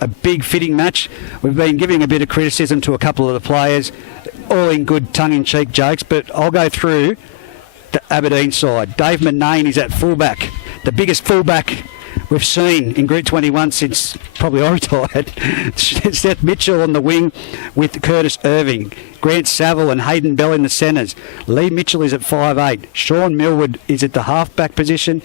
a big fitting match. We've been giving a bit of criticism to a couple of the players, all in good tongue-in-cheek jokes, but I'll go through the Aberdeen side. Dave Murnane is at fullback, the biggest fullback we've seen in Group 21 since probably I retired. Seth Mitchell on the wing with Curtis Irving. Grant Saville and Hayden Bell in the centres. Lee Mitchell is at 5'8". Sean Millwood is at the half-back position.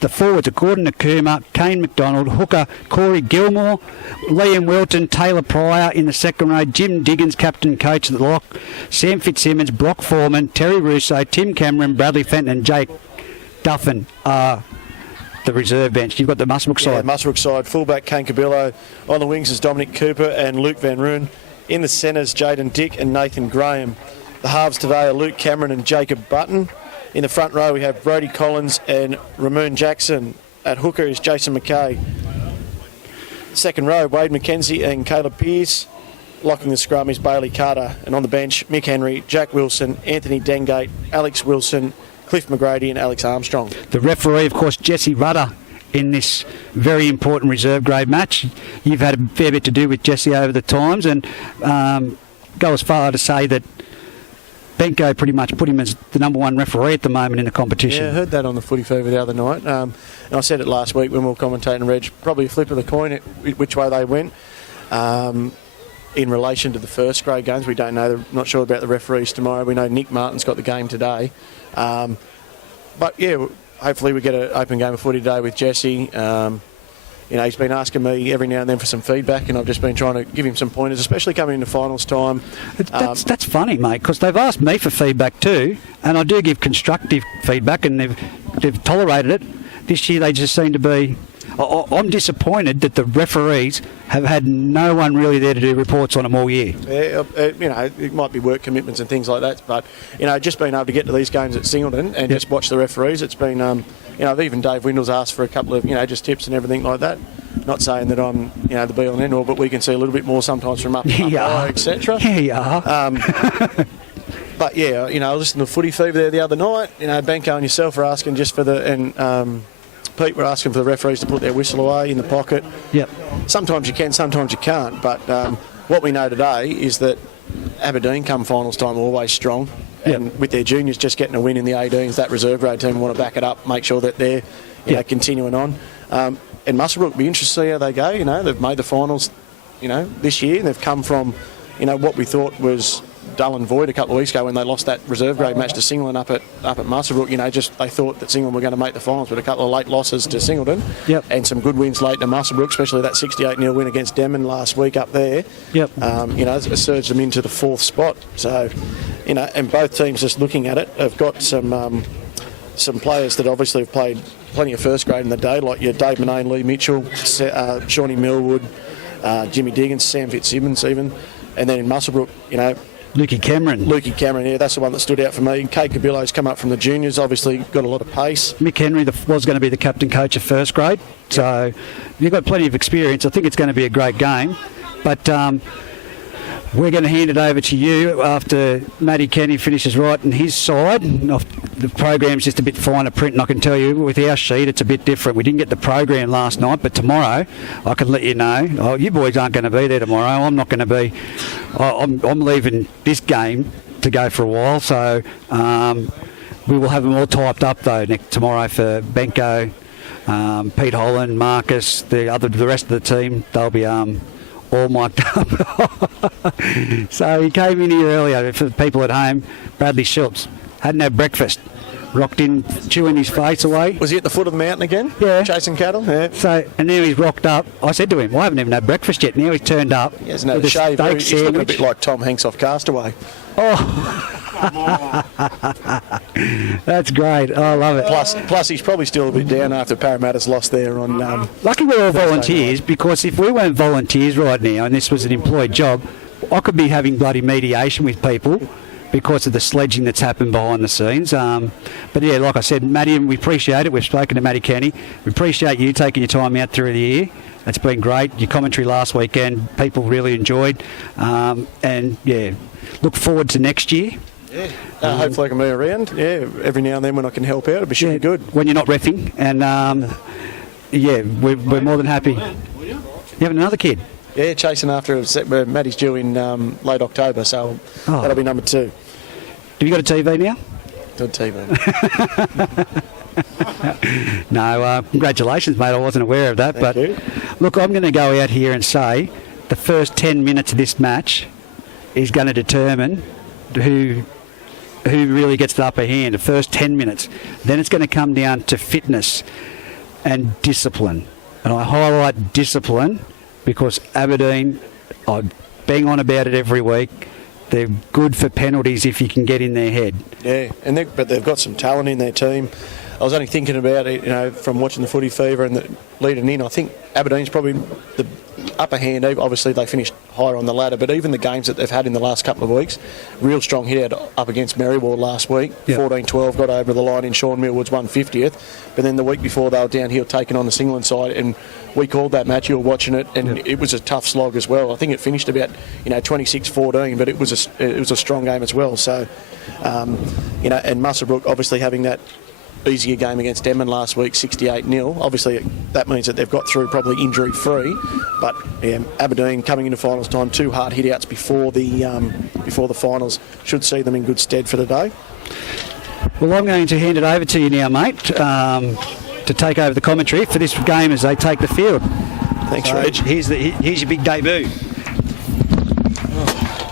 The forwards are Gordon Akuma, Kane McDonald, hooker Corey Gilmore, Liam Wilton, Taylor Pryor in the second row, Jim Diggins, captain coach at the lock, Sam Fitzsimmons, Brock Foreman, Terry Russo, Tim Cameron, Bradley Fenton and Jake Duffin are the reserve bench. You've got the Musselbrook side. Yeah, Musselbrook side. Fullback Kane Cabillo. On the wings is Dominic Cooper and Luke Van Roon. In the centres, Jaden Dick and Nathan Graham. The halves today are Luke Cameron and Jacob Button. In the front row, we have Brodie Collins and Ramoon Jackson. At hooker is Jason McKay. Second row, Wade McKenzie and Caleb Pearce. Locking the scrum is Bailey Carter. And on the bench, Mick Henry, Jack Wilson, Anthony Dengate, Alex Wilson, Cliff McGrady and Alex Armstrong. The referee, of course, Jesse Rudder in this very important reserve grade match. You've had a fair bit to do with Jesse over the times, and go as far to say that Benko pretty much put him as the number one referee at the moment in the competition. Yeah, I heard that on the Footy Fever the other night. And I said it last week when we were commentating, Reg, probably a flip of the coin which way they went. In relation to the first grade games, we don't know. Not sure about the referees tomorrow. We know Nick Martin's got the game today. But yeah, hopefully we get an open game of footy today with Jesse. He's been asking me every now and then for some feedback, and I've just been trying to give him some pointers, especially coming into finals time. That's funny, mate, because they've asked me for feedback too, and I do give constructive feedback, and they've tolerated it. This year they just seem to be... I'm disappointed that the referees have had no one really there to do reports on them all year. Yeah, it might be work commitments and things like that, but just being able to get to these games at Singleton and just watch the referees, it's been even Dave Windle's asked for a couple of just tips and everything like that. Not saying that I'm the be all and end all, but we can see a little bit more sometimes from up high, etc. Yeah, you are. But yeah, I listened to Footy Fever there the other night. Benko and yourself are asking just for Pete were asking for the referees to put their whistle away in the pocket. Yep. Sometimes you can, sometimes you can't. But what we know today is that Aberdeen come finals time are always strong. And with their juniors just getting a win in the 18s, that reserve grade team want to back it up, make sure that they're continuing on. And Musselbrook will be interested to see how they go. They've made the finals, this year. And they've come from, what we thought was dull and void a couple of weeks ago when they lost that reserve grade match to Singleton up at Musselbrook. They thought that Singleton were going to make the finals, but a couple of late losses to Singleton and some good wins late to Musselbrook, especially that 68-0 win against Demon last week up there. It surged them into the fourth spot. So, and both teams, just looking at it, have got some players that obviously have played plenty of first grade in the day, like your Dave Murnane, Lee Mitchell, Shawnee Millwood, Jimmy Diggins, Sam Fitzsimmons even, and then in Musselbrook, Lukey Cameron, yeah, that's the one that stood out for me. Kate Cabillo's come up from the juniors, obviously got a lot of pace. Mick Henry was going to be the captain coach of first grade, so you've got plenty of experience. I think it's going to be a great game, but we're going to hand it over to you after Matty Kenny finishes writing his side. The program's just a bit finer print, and I can tell you with our sheet it's a bit different. We didn't get the program last night, but tomorrow I can let you know. Oh, you boys aren't going to be there tomorrow. I'm not going to be. I'm leaving this game to go for a while, so we will have them all typed up though tomorrow for Benko, Pete Holland, Marcus, the rest of the team. They'll be all mic'd up. So he came in here earlier for the people at home. Bradley Schultz hadn't had breakfast. Rocked in, chewing his face away. Was he at the foot of the mountain again? Yeah. Chasing cattle? Yeah. So, and now he's rocked up. I said to him, I haven't even had breakfast yet. Now he's turned up. He hasn't had a shave. He's looking a bit like Tom Hanks off Castaway. Oh. That's great. I love it. Plus he's probably still a bit down after Parramatta's lost there on... Lucky we're all volunteers, because if we weren't volunteers right now and this was an employed job, I could be having bloody mediation with people because of the sledging that's happened behind the scenes. But yeah, like I said, Matty, we appreciate it. We've spoken to Matty Kenny. We appreciate you taking your time out through the year. It's been great. Your commentary last weekend, people really enjoyed. And yeah, look forward to next year. Yeah. Hopefully I can be around. Yeah, every now and then when I can help out, it should be good. When you're not reffing. And yeah, we're more than happy. You having another kid? Yeah, chasing after her. Maddie's due in late October, so that'll be number 2. Have you got a TV now? Good TV. No, congratulations, mate. I wasn't aware of that. Thank you. Look, I'm going to go out here and say the first 10 minutes of this match is going to determine who really gets the upper hand, the first 10 minutes. Then it's going to come down to fitness and discipline. And I highlight discipline because Aberdeen, I bang on about it every week, they're good for penalties if you can get in their head. Yeah, but they've got some talent in their team. I was only thinking about it, from watching the Footy Fever and leading in. I think Aberdeen's probably the upper hand. Obviously, they finished higher on the ladder, but even the games that they've had in the last couple of weeks, real strong hit out up against Maryward last week. Yep. 14-12 got over the line in Sean Millwood's 150th. But then the week before, they were downhill taking on the Singland side, and we called that match. You were watching it, and It was a tough slog as well. I think it finished about 26-14, but it was a strong game as well. So, and Muswellbrook obviously having that easier game against Denman last week, 68-0. Obviously, that means that they've got through probably injury-free. But Aberdeen coming into finals time, 2 hard hit-outs before the finals should see them in good stead for the day. Well, I'm going to hand it over to you now, mate, to take over the commentary for this game as they take the field. Thanks, Reg. Here's your big debut.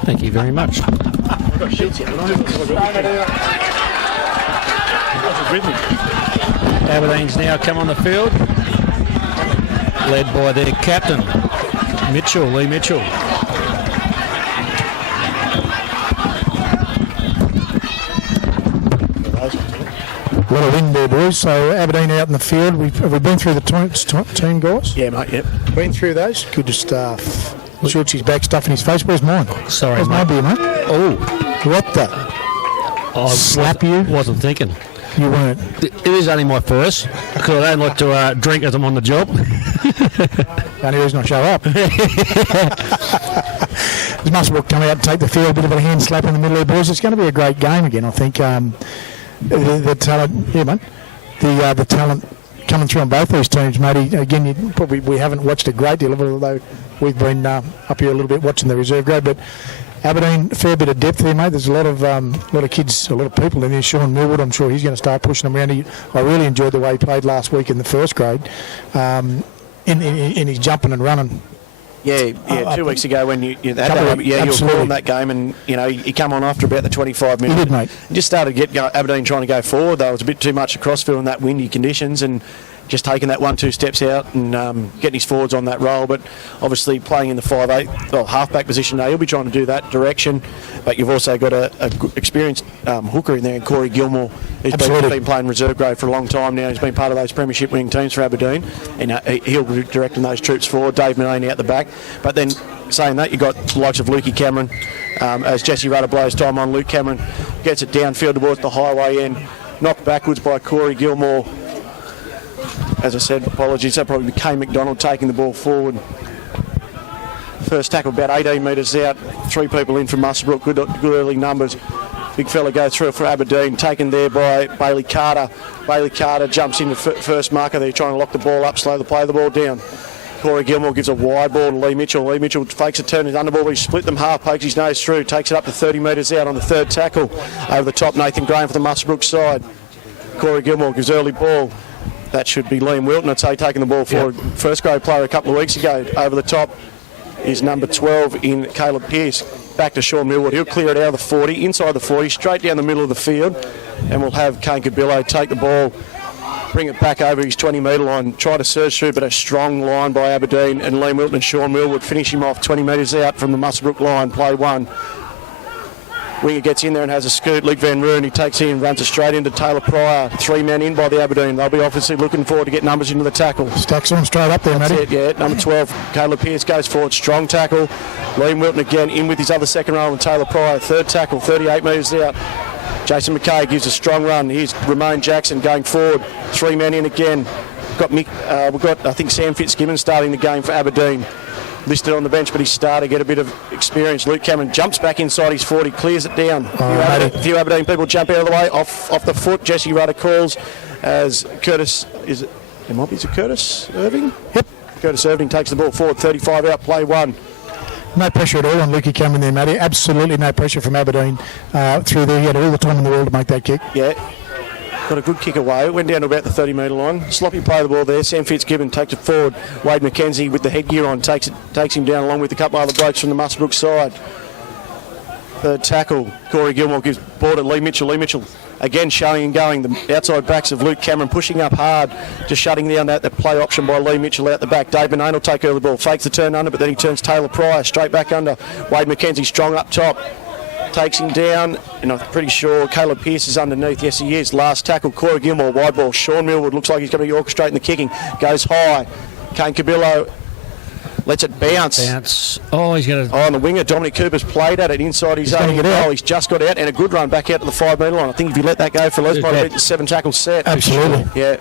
Thank you very much. I've got sheets here. Aberdeen's now come on the field, led by their captain, Lee Mitchell. A lot of wind there, boys. So Aberdeen out in the field. Have we been through the team, guys? Yeah, mate, yep. Been through those? Good stuff. Schultz's back stuff in his face. Where's mine? Sorry, Where's mate. my beer, mate? Oh, What the? I Slap you? Wasn't thinking. You weren't. It is only my first, because I don't like to drink as I'm on the job. Only reason I show up. Muswellbrook come out and take the field. A bit of a hand slap in the middle there, boys. It's going to be a great game again, I think. The talent, yeah, mate. The talent coming through on both these teams, matey. Again, we haven't watched a great deal of it, although we've been up here a little bit watching the reserve grade. But Aberdeen, fair bit of depth there, mate. There's a lot of kids, a lot of people in there. Sean Millwood, I'm sure he's going to start pushing them around. I really enjoyed the way he played last week in the first grade, in his jumping and running. Yeah, 2 weeks ago when you had that, you were calling that game, and he come on after about the 25 minutes. He did, mate. Just started to get Aberdeen trying to go forward. There was a bit too much across field in that windy conditions, and just taking that 1-2 steps out and getting his forwards on that roll. But obviously playing in the 5'8", halfback position now, he'll be trying to do that direction. But you've also got a experienced hooker in there, Corey Gilmore. He's been playing reserve grade for a long time now. He's been part of those premiership winning teams for Aberdeen, and he'll be directing those troops forward. Dave Mullaney out the back. But then saying that, you've got the likes of Lukey Cameron. As Jesse Rudder blows time on, Luke Cameron gets it downfield towards the highway end, knocked backwards by Corey Gilmore. As I said, apologies, that probably became McDonald taking the ball forward. First tackle about 18 metres out, 3 people in from Muswellbrook, good early numbers. Big fella goes through for Aberdeen, taken there by Bailey Carter. Bailey Carter jumps into first marker there, trying to lock the ball up, slow the play the ball down. Corey Gilmore gives a wide ball to Lee Mitchell. Lee Mitchell fakes a turn, his underball, but he split them half, pokes his nose through, takes it up to 30 metres out on the third tackle. Over the top, Nathan Graham for the Muswellbrook side. Corey Gilmore gives early ball. That should be Liam Wilton, I'd say, taking the ball forward. Yep. First grade player a couple of weeks ago. Over the top is number 12 in Caleb Pearce. Back to Sean Millwood. He'll clear it out of the 40, inside the 40, straight down the middle of the field. And we'll have Kane Cabillo take the ball, bring it back over his 20-metre line, try to surge through, but a strong line by Aberdeen. And Liam Wilton and Sean Millwood finish him off 20 metres out from the Muswellbrook line, play one. Winger gets in there and has a scoot. Luke Van Roon, he takes in, runs it straight into Taylor Pryor. 3 men in by the Aberdeen. They'll be obviously looking forward to get numbers into the tackle. Stacks on straight up there, That's matey. it, yeah. Number 12, Caleb Pearce goes forward. Strong tackle. Liam Wilton again in with his other second row and Taylor Pryor. Third tackle, 38 metres out. Jason McKay gives a strong run. Here's Romain Jackson going forward. 3 men in again. We've got I think, Sam Fitzgibbon starting the game for Aberdeen. Listed on the bench, but he's starting to get a bit of experience. Luke Cameron jumps back inside his 40, clears it down. A few Aberdeen people jump out of the way, off the foot. Jesse Rudder calls as Curtis, is it Curtis Irving? Yep. Curtis Irving takes the ball forward, 35 out, play 1. No pressure at all on Lukey coming there, Matty. Absolutely no pressure from Aberdeen through there. He had all the time in the world to make that kick. Yeah. Got a good kick away. Went down to about the 30-metre line. Sloppy play the ball there. Sam Fitzgibbon takes it forward. Wade McKenzie with the headgear on takes him down along with a couple of other blokes from the Muswellbrook side. Third tackle. Corey Gilmore gives ball to Lee Mitchell. Lee Mitchell again showing and going. The outside backs of Luke Cameron pushing up hard, just shutting down that play option by Lee Mitchell out the back. Dave Benane will take early ball. Fakes the turn under, but then he turns Taylor Pryor straight back under. Wade McKenzie strong up top. Takes him down, and I'm pretty sure Caleb Pearce is underneath. Yes, he is. Last tackle, Corey Gilmore, wide ball. Sean Millwood looks like he's going to be orchestrating the kicking. Goes high. Kane Cabillo lets it bounce. Oh, he's going to... on the winger, Dominic Cooper's played at it inside his own goal. He's just got out, and a good run back out to the 5-metre line. I think if you let that go for Les, might have beat the 7 tackle set. Absolutely. Yeah.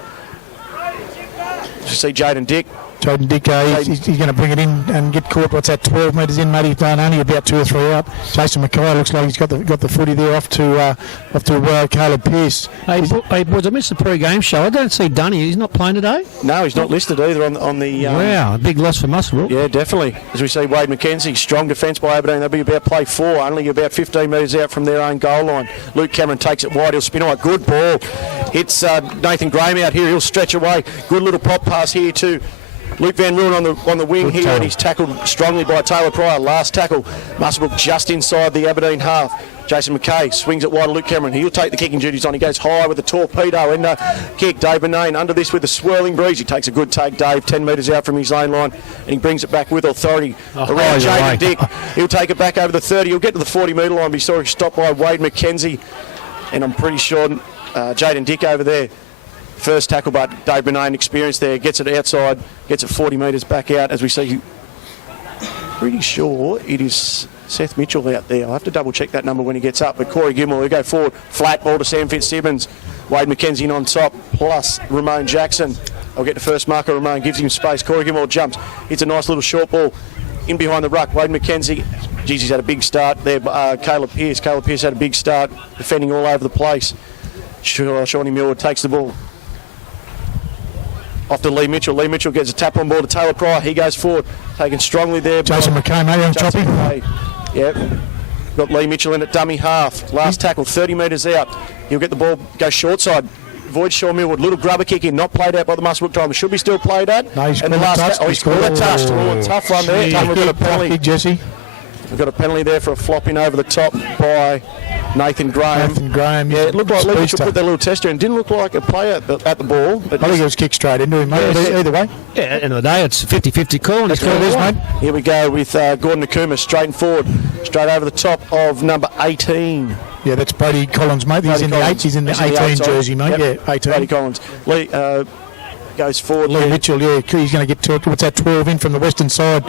You see Jaden Dick. Jaden Dick, he's going to bring it in and get caught. What's that, 12 metres in, Matty? Only about 2 or 3 out. Jason Mackay looks like he's got the footy there off to Caleb Pearce. Hey, boys, I missed the pre-game show. I don't see Dunny. He's not playing today? No, he's not listed either on the... wow, a big loss for Muswellbrook. Yeah, definitely. As we see, Wade McKenzie, strong defence by Aberdeen. They'll be about play 4, only about 15 metres out from their own goal line. Luke Cameron takes it wide. He'll spin away. Good ball. Hits Nathan Graham out here. He'll stretch away. Good little pop pass here too. Luke Van Ruin on the wing here, and he's tackled strongly by Taylor Pryor. Last tackle, Muswellbrook just inside the Aberdeen half. Jason Mackay swings it wide to Luke Cameron. He'll take the kicking duties on. He goes high with a torpedo and kick. Dave Benane under this with a swirling breeze. He takes a good take, Dave, 10 metres out from his lane line, and he brings it back with authority around Jaden Dick. He'll take it back over the 30. He'll get to the 40-metre line, but he's sort of stopped by Wade McKenzie, and I'm pretty sure Jaden Dick over there. First tackle, but Dave Benane experience there. Gets it outside, gets it 40 metres back out. As we see, pretty sure it is Seth Mitchell out there. I'll have to double check that number when he gets up. But Corey Gilmore will go forward. Flat ball to Sam Fitzsimmons. Wade McKenzie in on top, plus Ramon Jackson. I'll get the first marker. Ramon gives him space. Corey Gilmore jumps. It's a nice little short ball in behind the ruck. Wade McKenzie. Geez, he's had a big start there. Caleb Pearce. Caleb Pearce had a big start, defending all over the place. Shawnee Millwood takes the ball. Off to Lee Mitchell. Lee Mitchell gets a tap on ball to Taylor Pryor. He goes forward, taken strongly there. Jason Mackay, maybe on choppy. Yep. Got Lee Mitchell in at dummy half. Last tackle, 30 metres out. He'll get the ball, go short side. Avoid Sean Millwood. Little grubber kick in, not played out by the Muswellbrook time. Should be still played at. No, he's and the last he scored a touch. Tough one there. We've got a penalty. Big Jesse. We've got a penalty there for a flop in over the top by Nathan Graham. Yeah, it looked like Lee Mitchell put their little tester in. Didn't look like a player at the ball. But I think it was kicked straight into him, mate. Yeah, either way. Yeah, at the end of the day, it's a 50-50 call. And That's what it is, mate. Here we go with Gordon Nakuma straight and forward. Straight over the top of number 18. Yeah, that's Brady Collins, mate. He's in the 18 jersey, mate. Yep. Yeah, 18. Brady Collins. Lee goes forward. Lee Mitchell, yeah. He's going to get to it. What's that, 12 in from the western side.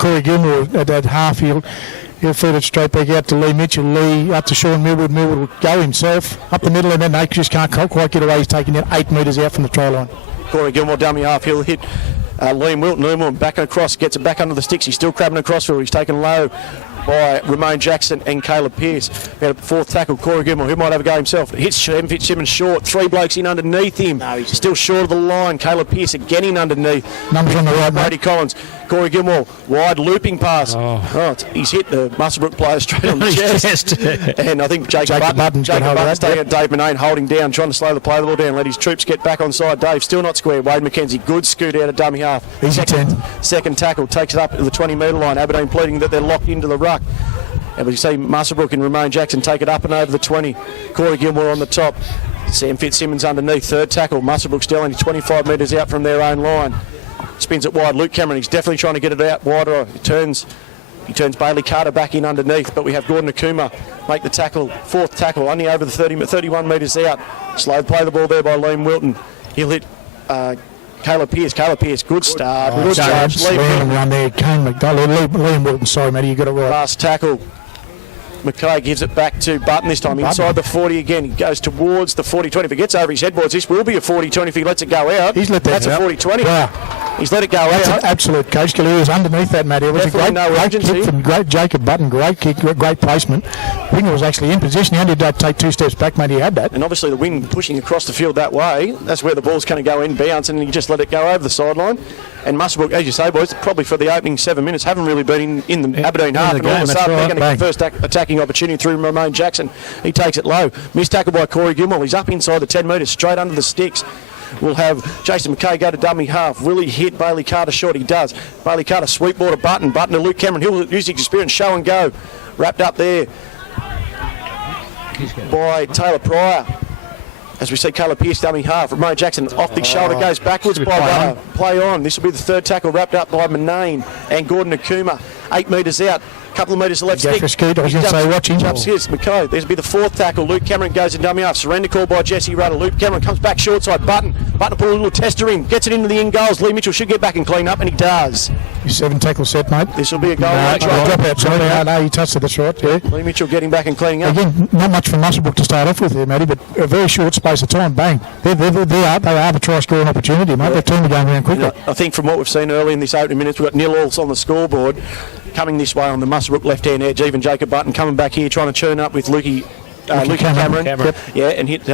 Corey Gilmore at that half, he'll feed it straight back out to Lee Mitchell. Lee up to Sean Millwood. Millwood will go himself up the middle, and then they just can't quite get away. He's taking it 8 metres out from the try line. Corey Gilmore dummy half. He'll hit Liam Wilton. Liam Wilton back across, gets it back under the sticks. He's still crabbing across for it. He's taken low by Ramon Jackson and Caleb Pearce. We had a fourth tackle, Corey Gilmore, who might have a go himself. Hits Fitzsimmons short. 3 blokes in underneath him. No, he's still short of the line. Caleb Pearce again in underneath. Numbers on the right, Brady Collins. Corey Gilmore, wide looping pass. He's hit the Muswellbrook player straight on the chest. And I think Jacob Button's taking it. Dave Benane holding down, trying to slow the play the ball down, let his troops get back on side. Dave still not square. Wade McKenzie, good scoot out of dummy half. Second tackle, takes it up to the 20-metre line. Aberdeen pleading that they're locked into the ruck. And we see Muswellbrook and Ramon Jackson take it up and over the 20. Corey Gilmore on the top. Sam Fitzsimmons underneath. Third tackle. Muswellbrook still only 25 metres out from their own line. Spins it wide. Luke Cameron, he's definitely trying to get it out wider. He turns Bailey Carter back in underneath, but we have Gordon Nakuma make the tackle. Fourth tackle, only over the 31 metres out. Slow play the ball there by Liam Wilton. He'll hit Caleb Pearce. Good start. Good start. Liam Wilton, sorry, Matty, you got it right. Last tackle. Mackay gives it back to Button this time. Inside the 40 again. He goes towards the 40-20. If it gets over his headboards, this will be a 40-20 if he lets it go out. He's let that That's out. a 40-20. Wow. He's let it go That's out. an absolute coach killer. He was underneath that, Matty. It was Definitely a no great urgency. kick from Jake Button. Great kick, great placement. Winger was actually in position. He only had to take 2 steps back, Matty. He had that. And obviously the wind pushing across the field that way, that's where the ball's going to go in bounce, and he just let it go over the sideline. And Muswellbrook, as you say, boys, probably for the opening 7 minutes, haven't really been in the Aberdeen half. the And all of a game, sudden, that's they're going to right. get first attacking opportunity through Romain Jackson. He takes it low. Missed tackle by Corey Gilmore. He's up inside the 10 metres, straight under the sticks. We'll have Jason McKay go to dummy half. Will he hit Bailey Carter short? He does. Bailey Carter sweep ball to Button. Button to Luke Cameron. He'll use his experience, show and go. Wrapped up there by Taylor Pryor. As we see Caleb Pearce dummy half. Romain Jackson off the shoulder, goes backwards by Runner. Play on. This will be the third tackle, wrapped up by Manane and Gordon Akuma. 8 metres out. Couple of metres to left Go stick. for a scoot. I was going to say, watch him. Jumps his McKay. There's be the fourth tackle. Luke Cameron goes in dummy half. Surrender call by Jesse Rudder. Luke Cameron comes back short side. Button put a little tester in. Gets it into the in goals. Lee Mitchell should get back and clean up, and he does. Your 7 tackle set, mate. This will be a goal. Drop out. Sorry, no, he touched it. That's right. Yeah. Lee Mitchell getting back and cleaning up. Again, not much from Muswellbrook to start off with there, Matty, but a very short space of time, bang. They are the try scoring opportunity, mate. Their team are going around quickly. I think from what we've seen early in this opening minutes, we've got 0-all on the scoreboard. Coming this way on the Muswellbrook left-hand edge, even Jacob Button coming back here trying to churn up with Lukey Cameron. Yep. Yeah, and hit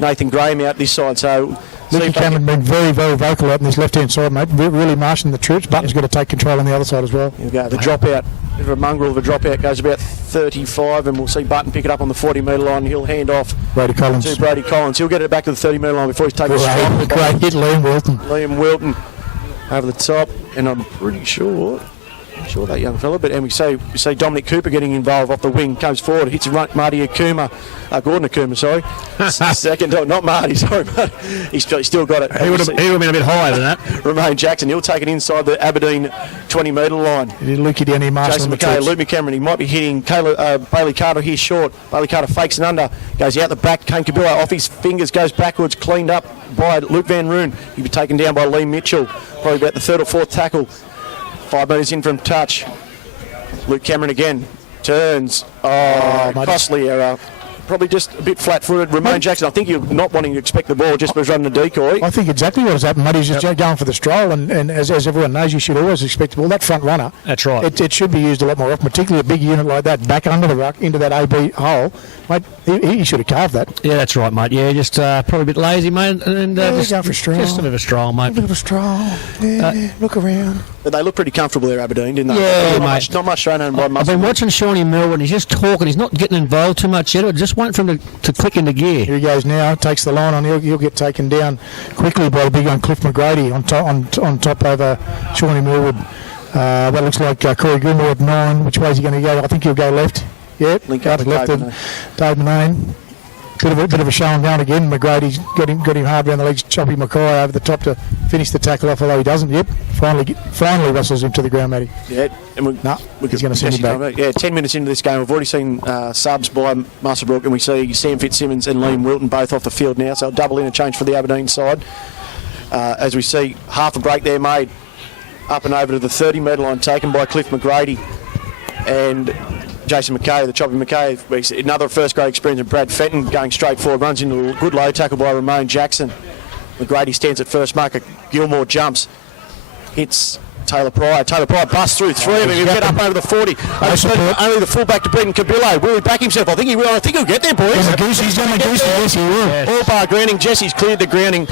Nathan Graham out this side. So Lukey Cameron been very, very vocal out on this left-hand side, mate. Really marshalling the troops. Button's got to take control on the other side as well. Here we go. The dropout, bit of a mongrel of a dropout, goes about 35, and we'll see Button pick it up on the 40-metre line. He'll hand off Brady Collins. to Brady Collins. He'll get it back to the 30-metre line before he's taken a shot. Great hit, Liam Wilton. Liam Wilton over the top, and I'm pretty sure that young fella, but and we see Dominic Cooper getting involved off the wing, comes forward, hits Marty Akuma, Gordon Akuma, sorry. Second, not Marty, sorry, but he's still got it. He would have been a bit higher than that. Romain Jackson, he'll take it inside the Aberdeen 20-metre line. Lukey down here marshalling Jason the McKay, troops. Luke Cameron, he might be hitting Bailey Carter here short. Bailey Carter fakes and under, goes out the back, Kane Kabila off his fingers, goes backwards, cleaned up by Luke Van Roon. He'll be taken down by Lee Mitchell, probably about the third or fourth tackle. 5 metres in from touch. Luke Cameron again turns. Costly error. Probably just a bit flat-footed. Romain Jackson, I think you're not wanting to expect the ball, just was running a decoy. I think exactly what has happened, mate. He's just going for the stroll, and as everyone knows, you should always expect the ball. That front runner, That's right. it should be used a lot more often, particularly a big unit like that, back under the ruck, into that AB hole. Mate, he should have carved that. Yeah, that's right, mate. Yeah, just probably a bit lazy, mate. And just go for a stroll. Just a bit of a stroll, mate. A bit of a stroll. Yeah, look around. But they look pretty comfortable there, Aberdeen, didn't they? Yeah, not much thrown on by I've been Muscle. watching Shawnee Melbourne. He's just talking. He's not getting involved too much yet. I just wait for him to click into gear. Here he goes now, takes the line on. He'll get taken down quickly by the big one, Cliff McGrady, on top over Shawnee Millwood. That looks like Corey Gilmore at 9. Which way is he going to go? I think he'll go left. Yep, Link up to to left Dave of Dave Manane. Bit of a show and down again. McGrady's got him hard around the legs. Choppy McCoy over the top to finish the tackle off, although he doesn't. Yep, finally wrestles him to the ground, Matty. Yeah, and He's going to send him back. Yeah, 10 minutes into this game, we've already seen subs by Muswellbrook, and we see Sam Fitzsimmons and Liam Wilton both off the field now, so a double interchange for the Aberdeen side. As we see, half a break there made up and over to the 30-metre line, taken by Cliff McGrady and Jason McKay, the Choppy McKay. Another first-grade experience, and Brad Fenton going straight forward, runs into a good low tackle by Romain Jackson. McGrady stands at first marker. Gilmore jumps, hits Taylor Pryor. Taylor Pryor busts through 3 of him. He'll get up over the 40. Only the fullback to Brendan Kabila. Will he back himself? I think he will. I think he'll get there, boys. He's done the goose. Yes, he will. All bar grounding. Jesse's cleared the grounding.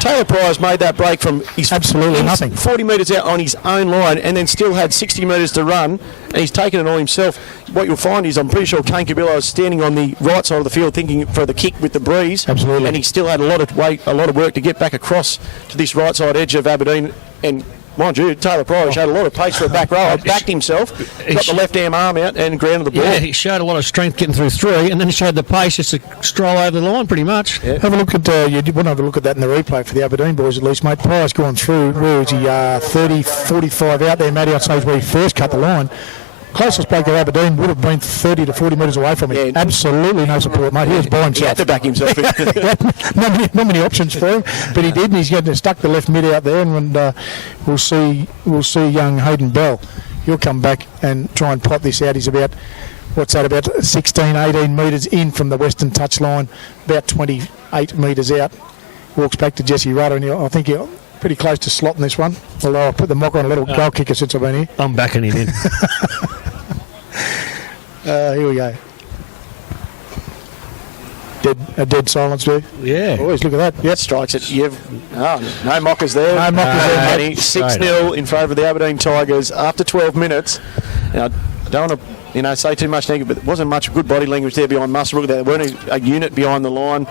Taylor Pryor's made that break from his Absolutely nothing. 40 metres out on his own line, and then still had 60 metres to run, and he's taken it all himself. What you'll find is, I'm pretty sure Kane Kabila is standing on the right side of the field thinking for the kick with the breeze. Absolutely. And he still had a lot of work to get back across to this right side edge of Aberdeen. And mind you, Taylor Pryor showed a lot of pace for a back row. Backed himself, got the left arm out and grounded the ball. Yeah, he showed a lot of strength getting through 3, and then he showed the pace just to stroll over the line pretty much. Yeah. Have a look at you want to have a look at that in the replay for the Aberdeen boys at least, mate. Pryor's gone through. Where is he? 30, 45 out there, Matty. I'd say is where he first cut the line. Closest bloke of Aberdeen would have been 30 to 40 metres away from him. Yeah. Absolutely no support, mate. He was by himself. He had to back himself. not many options for him, but he did, and he's getting stuck the left mid out there, and we'll see young Hayden Bell. He'll come back and try and pot this out. He's about 16, 18 metres in from the western touchline, about 28 metres out. Walks back to Jesse Rudder, and I think pretty close to slotting this one. Although I put the mock on a little goal kicker since I've been here. I'm backing him in. Here we go. Dead silence there. Yeah. Always look at that. Yep. Strikes it. No mockers there. No mockers there, mate. 6-0 in favour of the Aberdeen Tigers after 12 minutes. Now, I don't want to say too much negative, but there wasn't much good body language there behind Muswellbrook. There weren't a unit behind the line.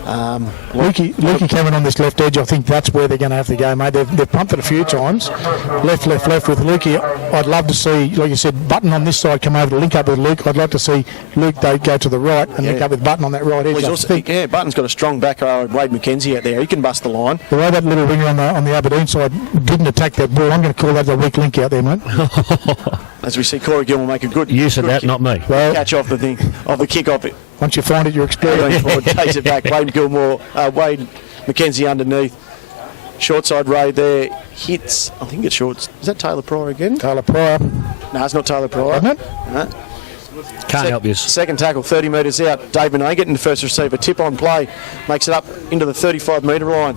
Lukey coming on this left edge, I think that's where they're going to have to go, mate. They've pumped it a few times. Left with Lukey. I'd love to see, like you said, Button on this side come over to link up with Luke. I'd like to see Luke go to the right and link up with Button on that right edge. Button's got a strong back row. Wade McKenzie out there. He can bust the line. The way that little winger on the Aberdeen side didn't attack that ball, I'm going to call that the weak link out there, mate. As we see Corey Gilmore make a good use of that, not me. Well, catch off the kick-off. Once you find it, you're experienced. Forward, takes it back. Wade McKenzie underneath. Short side raid there. Hits. I think it's short. Is that Taylor Pryor again? Taylor Pryor. No, it's not Taylor Pryor. Isn't it? No. Can't help you. Second tackle, 30 metres out. Dave Benet getting the first receiver. Tip on play. Makes it up into the 35-metre line.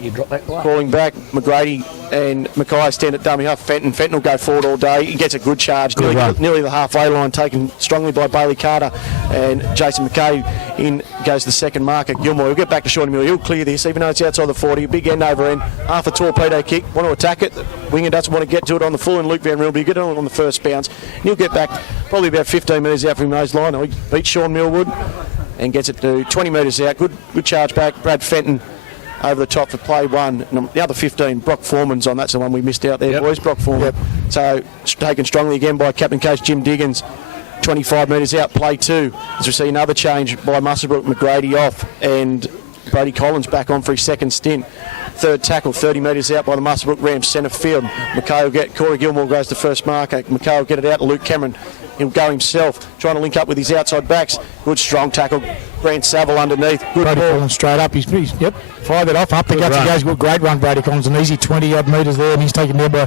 You drop that guy. Calling back, McGrady and Mackay stand at dummy half. Fenton will go forward all day. He gets a good charge, nearly the halfway line, taken strongly by Bailey Carter. And Jason Mackay in goes the second marker. Gilmore, he'll get back to Shawnee Miller. He'll clear this, even though it's outside the 40. A big end over end. Half a torpedo kick. Want to attack it. The winger doesn't want to get to it on the full, and Luke Van Riel, but he'll get it on the first bounce. And he'll get back probably about 15 metres out from those line. He beats Sean Millwood and gets it to 20 metres out. Good charge back. Brad Fenton over the top for play one. And the other 15, Brock Foreman's on. That's the one we missed out there, boys. Brock Foreman. So taken strongly again by captain coach Jim Diggins. 25 metres out, play two. As we see another change by Muswellbrook, McGrady off, and Brady Collins back on for his second stint. Third tackle, 30 metres out by the Muswellbrook Rams, centre field. Mackay will get, Corey Gilmore goes to first marker. Mackay will get it out to Luke Cameron. He'll go himself, trying to link up with his outside backs. Good strong tackle. Grant Saville underneath. Good Brady ball. Collins straight up. He's fired it off. Up the guts he goes. Good, great run, Brady Collins. An easy 20-odd metres there, and he's taken down by,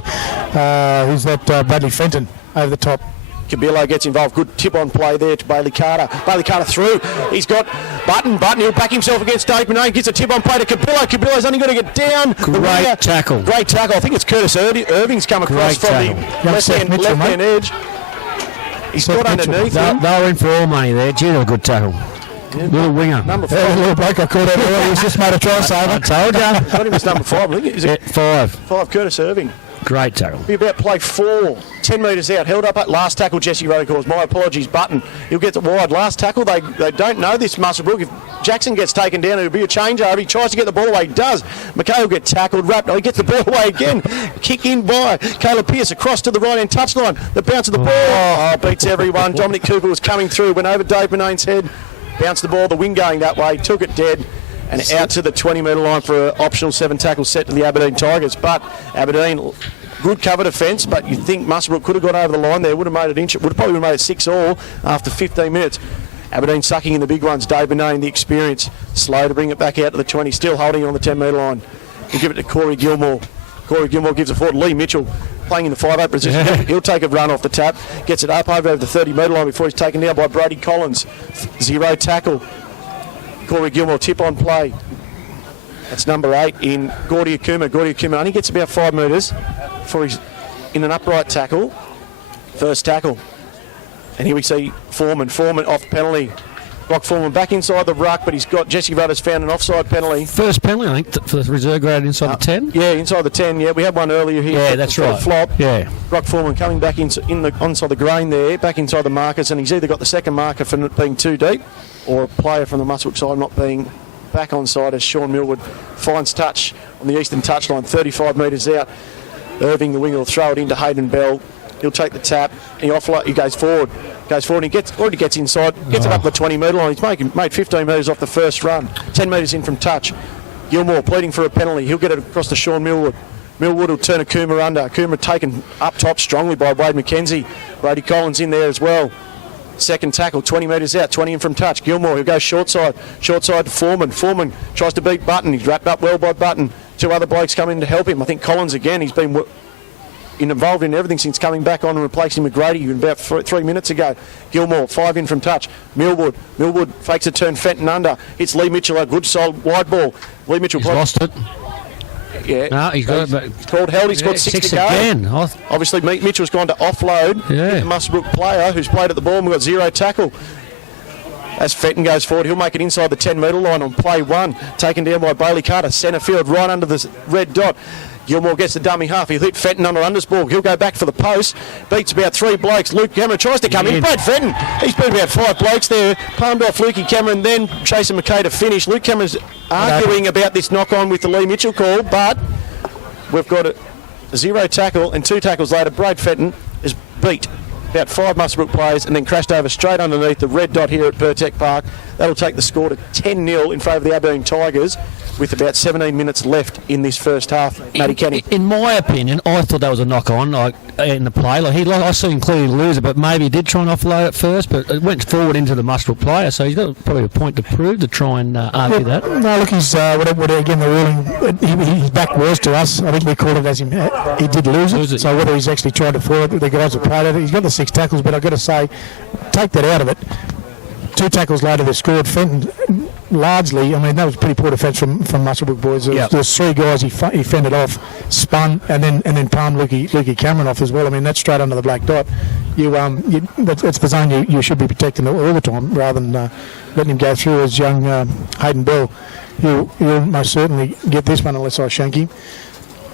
who's that, Bradley Fenton over the top. Cabillo gets involved. Good tip on play there to Bailey Carter. Bailey Carter through. He's got Button. He'll back himself against Dave Benet. Gets a tip on play to Cabillo. Cabillo's only got to get down. Great tackle. Great tackle. I think it's Curtis Irving's come across from the left-hand edge. He's got underneath him. They were in for all money there. Gee, a good tackle. Yeah, little winger. Number 5. Little bloke I called out earlier. He's just made a try saver. I told you. I thought he was number 5. I think is it 5. 5, Curtis Irving. Great tackle. Be about play 4. 10 metres out. Held up at last tackle, Jesse Rodicors. My apologies, Button. He'll get the wide. Last tackle, they don't know this, Muswellbrook. If Jackson gets taken down, it'll be a changeover. He tries to get the ball away. He does. Mackay will get tackled, wrapped. He gets the ball away again. Kick in by Caleb Pearce across to the right-hand touchline. The bounce of the ball. Beats everyone. Dominic Cooper was coming through. Went over Dave Benet's head. Bounced the ball. The wing going that way. Took it dead. And out to the 20-metre line for an optional 7 tackle set to the Aberdeen Tigers. But Aberdeen... Good cover defence, but you think Muswellbrook could have got over the line there, would have made it inch. Would have probably made it 6-all after 15 minutes. Aberdeen sucking in the big ones. Dave Benet, the experience, slow to bring it back out to the 20, still holding on the 10-metre line. He'll give it to Corey Gilmore. Corey Gilmore gives it forward. Lee Mitchell playing in the 5-8 position. Yeah. He'll take a run off the tap, gets it up over the 30-metre line before he's taken down by Brady Collins. 0 tackle. Corey Gilmore tip on play. That's number 8 in Gordy Akuma. Gordy Akuma only gets about 5 metres before he's in an upright tackle. First tackle. And here we see Foreman off penalty. Brock Foreman back inside the ruck, but he's got Jesse Rudders found an offside penalty. First penalty, I think, for the reserve grade inside the 10? Yeah, inside the 10, yeah. We had one earlier here. Yeah, that's right. Flop. Yeah. Brock Foreman coming back inside the grain there, back inside the markers, and he's either got the second marker for not being too deep, or a player from the Muswellbrook side not being back on side as Sean Millwood finds touch on the eastern touchline, 35 metres out. Irving, the winger, will throw it into Hayden Bell. He'll take the tap. He goes forward. He already gets inside. Gets it up the 20-metre line. He's made 15 metres off the first run. 10 metres in from touch. Gilmore pleading for a penalty. He'll get it across to Sean Millwood. Millwood will turn Akuma under. Akuma taken up top strongly by Wade McKenzie. Brady Collins in there as well. Second tackle, 20 metres out, 20 in from touch. Gilmore, he'll go short side to Foreman. Foreman tries to beat Button. He's wrapped up well by Button. 2 other blokes come in to help him. I think Collins again, he's been involved in everything since coming back on and replacing McGrady about 3 minutes ago. Gilmore, 5 in from touch. Millwood fakes a turn, Fenton under. Hits Lee Mitchell, a good solid wide ball. Lee Mitchell lost it. Yeah. No, he's got it. But It's called held. He's scored 6 to go. again. Obviously, Mitchell's gone to offload. Yeah. The Muswellbrook player who's played at the ball, and we've got 0 tackle. As Fenton goes forward, he'll make it inside the 10-metre line on play 1. Taken down by Bailey Carter, centre field, right under the red dot. Gilmore gets the dummy half. He'll hit Fenton under undersball. He'll go back for the post. Beats about 3 blokes. Luke Cameron tries to come in. Brad Fenton, he's beat about 5 blokes there. Palmed off Lukey Cameron, then Jason McKay to finish. Luke Cameron's arguing about this knock-on with the Lee Mitchell call, but we've got a 0 tackle, and 2 tackles later, Brad Fenton is beat about 5 Muswellbrook players and then crashed over straight underneath the red dot here at Pertec Park. That'll take the score to 10-0 in favour of the Aberdeen Tigers with about 17 minutes left in this first half. Matty Kenny. In my opinion, I thought that was a knock-on in the play. I saw him clearly lose it, but maybe he did try and offload it first, but it went forward into the Muswellbrook player, so he's got probably a point to prove to try and argue that. No, look, he's again, the ruling, his back was to us. I think we called it as him. He did lose it. So whether he's actually tried to forward it, the guys have played it. He's got the 6 tackles, but I've got to say, take that out of it. 2 tackles later, they scored. Fenton, largely, I mean, that was pretty poor defence from Muswellbrook boys. There was 3 guys he fended off, spun, and then palmed Lukey Cameron off as well. I mean, that's straight under the black dot. That's the zone you should be protecting all the time, rather than letting him go through as young Hayden Bell. He'll most certainly get this one unless I shank him.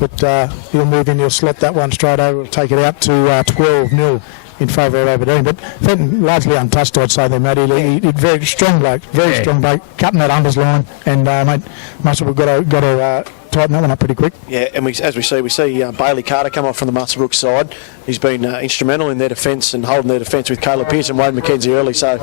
But he'll move in, he'll slot that one straight over, take it out to 12-0. In favour of Aberdeen, but Fenton largely untouched, I'd say there, Matty. He very strong bloke, strong bloke, cutting that unders line, and mate, Muswellbrook got to tighten that one up pretty quick. Yeah, and as we see Bailey Carter come off from the Muswellbrook side. He's been instrumental in their defence and holding their defence with Caleb Pearce and Wayne McKenzie early. So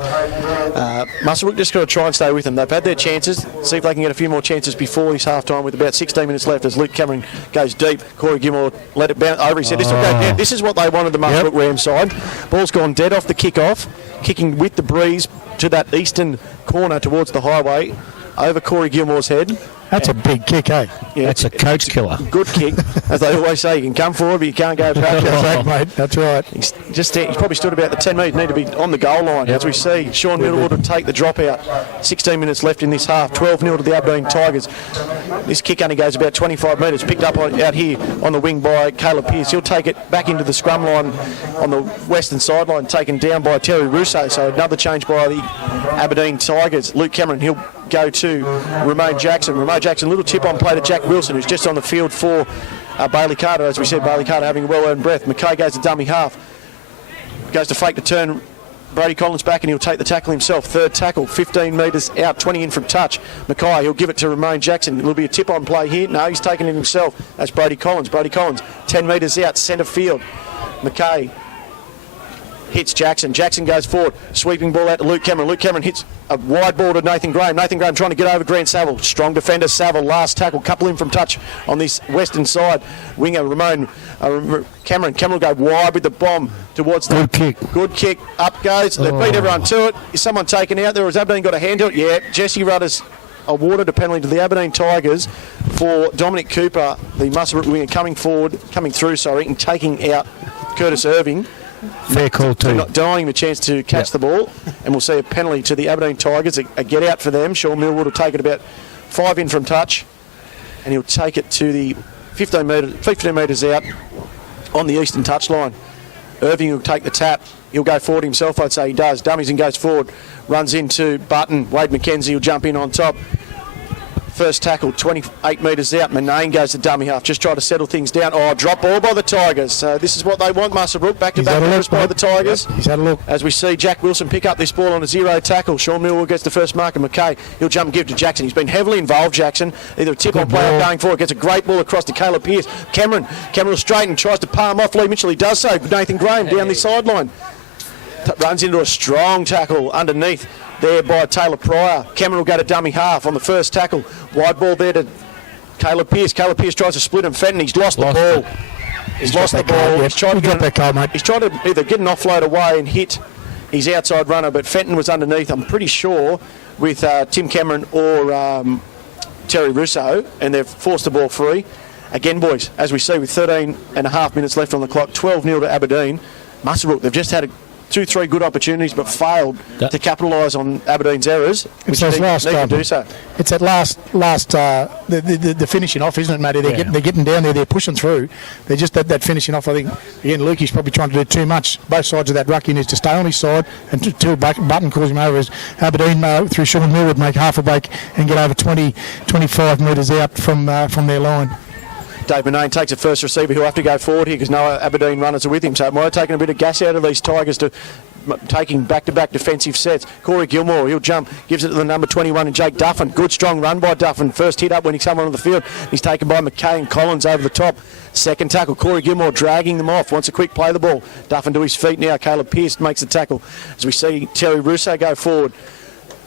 Muswellbrook just got to try and stay with them. They've had their chances. See if they can get a few more chances before this half time with about 16 minutes left as Luke Cameron goes deep. Corey Gilmore let it bounce over. He said this will go down. This is what they wanted the Muswellbrook Rams side. Ball's gone dead off the kick-off, kicking with the breeze to that eastern corner towards the highway over Corey Gilmore's head. That's a big kick, eh? Yeah, that's a coach killer. Good kick. As they always say, you can come forward, but you can't go back. That's right, mate. That's right. He's probably stood about the 10 metres, need to be on the goal line. As we see, Sean Middlewood will take the dropout. 16 minutes left in this half. 12-0 to the Aberdeen Tigers. This kick only goes about 25 metres. Picked up out here on the wing by Caleb Pearce. He'll take it back into the scrum line on the western sideline, taken down by Terry Russo. So another change by the Aberdeen Tigers. Luke Cameron, he'll go to Romain Jackson. Romain Jackson, little tip on play to Jack Wilson, who's just on the field for Bailey Carter. As we said, Bailey Carter having a well-earned breath. McKay goes to dummy half. Goes to fake to turn Brady Collins back, and he'll take the tackle himself. 3rd tackle, 15 metres out, 20 in from touch. McKay, he'll give it to Romain Jackson. It'll be a tip on play here. No, he's taken it himself. That's Brady Collins. Brady Collins, 10 metres out, centre field. McKay hits Jackson. Jackson goes forward. Sweeping ball out to Luke Cameron. Luke Cameron hits a wide ball to Nathan Graham. Nathan Graham trying to get over Grant Saville. Strong defender Saville. Last tackle. Couple in from touch on this western side. Winger Cameron. Cameron will go wide with the bomb towards the... Good kick. Good kick. Up goes. They beat everyone to it. Is someone taken out there? Has Aberdeen got a hand to it? Yeah. Jesse Rudder's awarded a penalty to the Aberdeen Tigers for Dominic Cooper, the Muswellbrook winger, coming through, and taking out Curtis Irving. Fair call too. Not denying him a chance to catch the ball, and we'll see a penalty to the Aberdeen Tigers, a get out for them. Sean Millwood will take it about 5 in from touch, and he'll take it to the 15 metres out on the eastern touchline. Irving will take the tap. He'll go forward himself, I'd say he does. Dummies and goes forward, runs into Button. Wade McKenzie will jump in on top. First tackle, 28 metres out. Manane goes to dummy half. Just try to settle things down. Oh, drop ball by the Tigers. So this is what they want, Muswellbrook. Back-to-back numbers by the Tigers. Yep. He's had a look. As we see Jack Wilson pick up this ball on a 0 tackle. Sean Millwall gets the first mark, and McKay, he'll jump and give to Jackson. He's been heavily involved, Jackson. Either a tip on play or going forward. Gets a great ball across to Caleb Pearce. Cameron will straighten, tries to palm off Lee Mitchell. He does so. Nathan Graham down the sideline. Runs into a strong tackle underneath there by Taylor Pryor. Cameron will go to dummy half on the first tackle. Wide ball there to Caleb Pearce. Caleb Pearce tries to split him. Fenton, he's lost the ball. He's lost the ball. He's tried to either get an offload away and hit his outside runner, but Fenton was underneath, I'm pretty sure, with Tim Cameron or Terry Russo, and they've forced the ball free. Again, boys, as we see, with 13 and a half minutes left on the clock, 12-0 to Aberdeen. Muswellbrook, they've just had 3 good opportunities, but failed to capitalise on Aberdeen's errors, which need to do so. It's that last the finishing off, isn't it, Matty? They're getting down there, they're pushing through. They're just that finishing off. I think again, Lukey's probably trying to do too much. Both sides of that ruck, he needs to stay on his side, and till Button calls him over, as Aberdeen through Sean Millwood make half a break and get over 25 metres out from their line. Dave Manane takes a first receiver. He'll have to go forward here because no Aberdeen runners are with him. So it might have taken a bit of gas out of these Tigers to taking back-to-back defensive sets. Corey Gilmore, he'll jump, gives it to the number 21 and Jake Duffin. Good strong run by Duffin. First hit up when he's come onto the field. He's taken by McKay and Collins over the top. Second tackle, Corey Gilmore dragging them off. Wants a quick play the ball. Duffin to his feet now. Caleb Pearce makes the tackle. As we see Terry Russo go forward.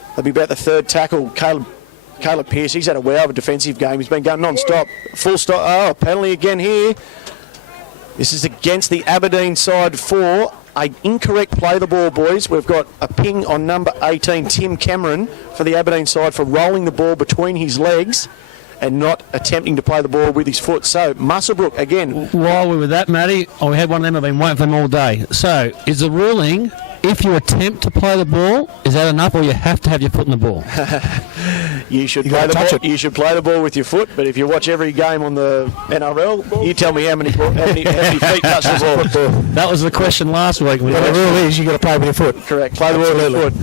That'll be about the third tackle. Caleb Pearce, he's had a wow of a defensive game. He's been going non-stop. Full stop. Oh, penalty again here. This is against the Aberdeen side for an incorrect play the ball, boys. We've got a ping on number 18, Tim Cameron, for the Aberdeen side for rolling the ball between his legs and not attempting to play the ball with his foot. So, Musselbrook, again. While we were that, Matty, we had one of them. I've been waiting for them all day. So, is the ruling, if you attempt to play the ball, is that enough, or you have to have your foot in the ball? You should play the ball. You should play the ball with your foot. But if you watch every game on the NRL, you tell me how many feet touch the ball. That was the question last week. The rule is you got to play with your foot. Correct. Play the ball with your foot.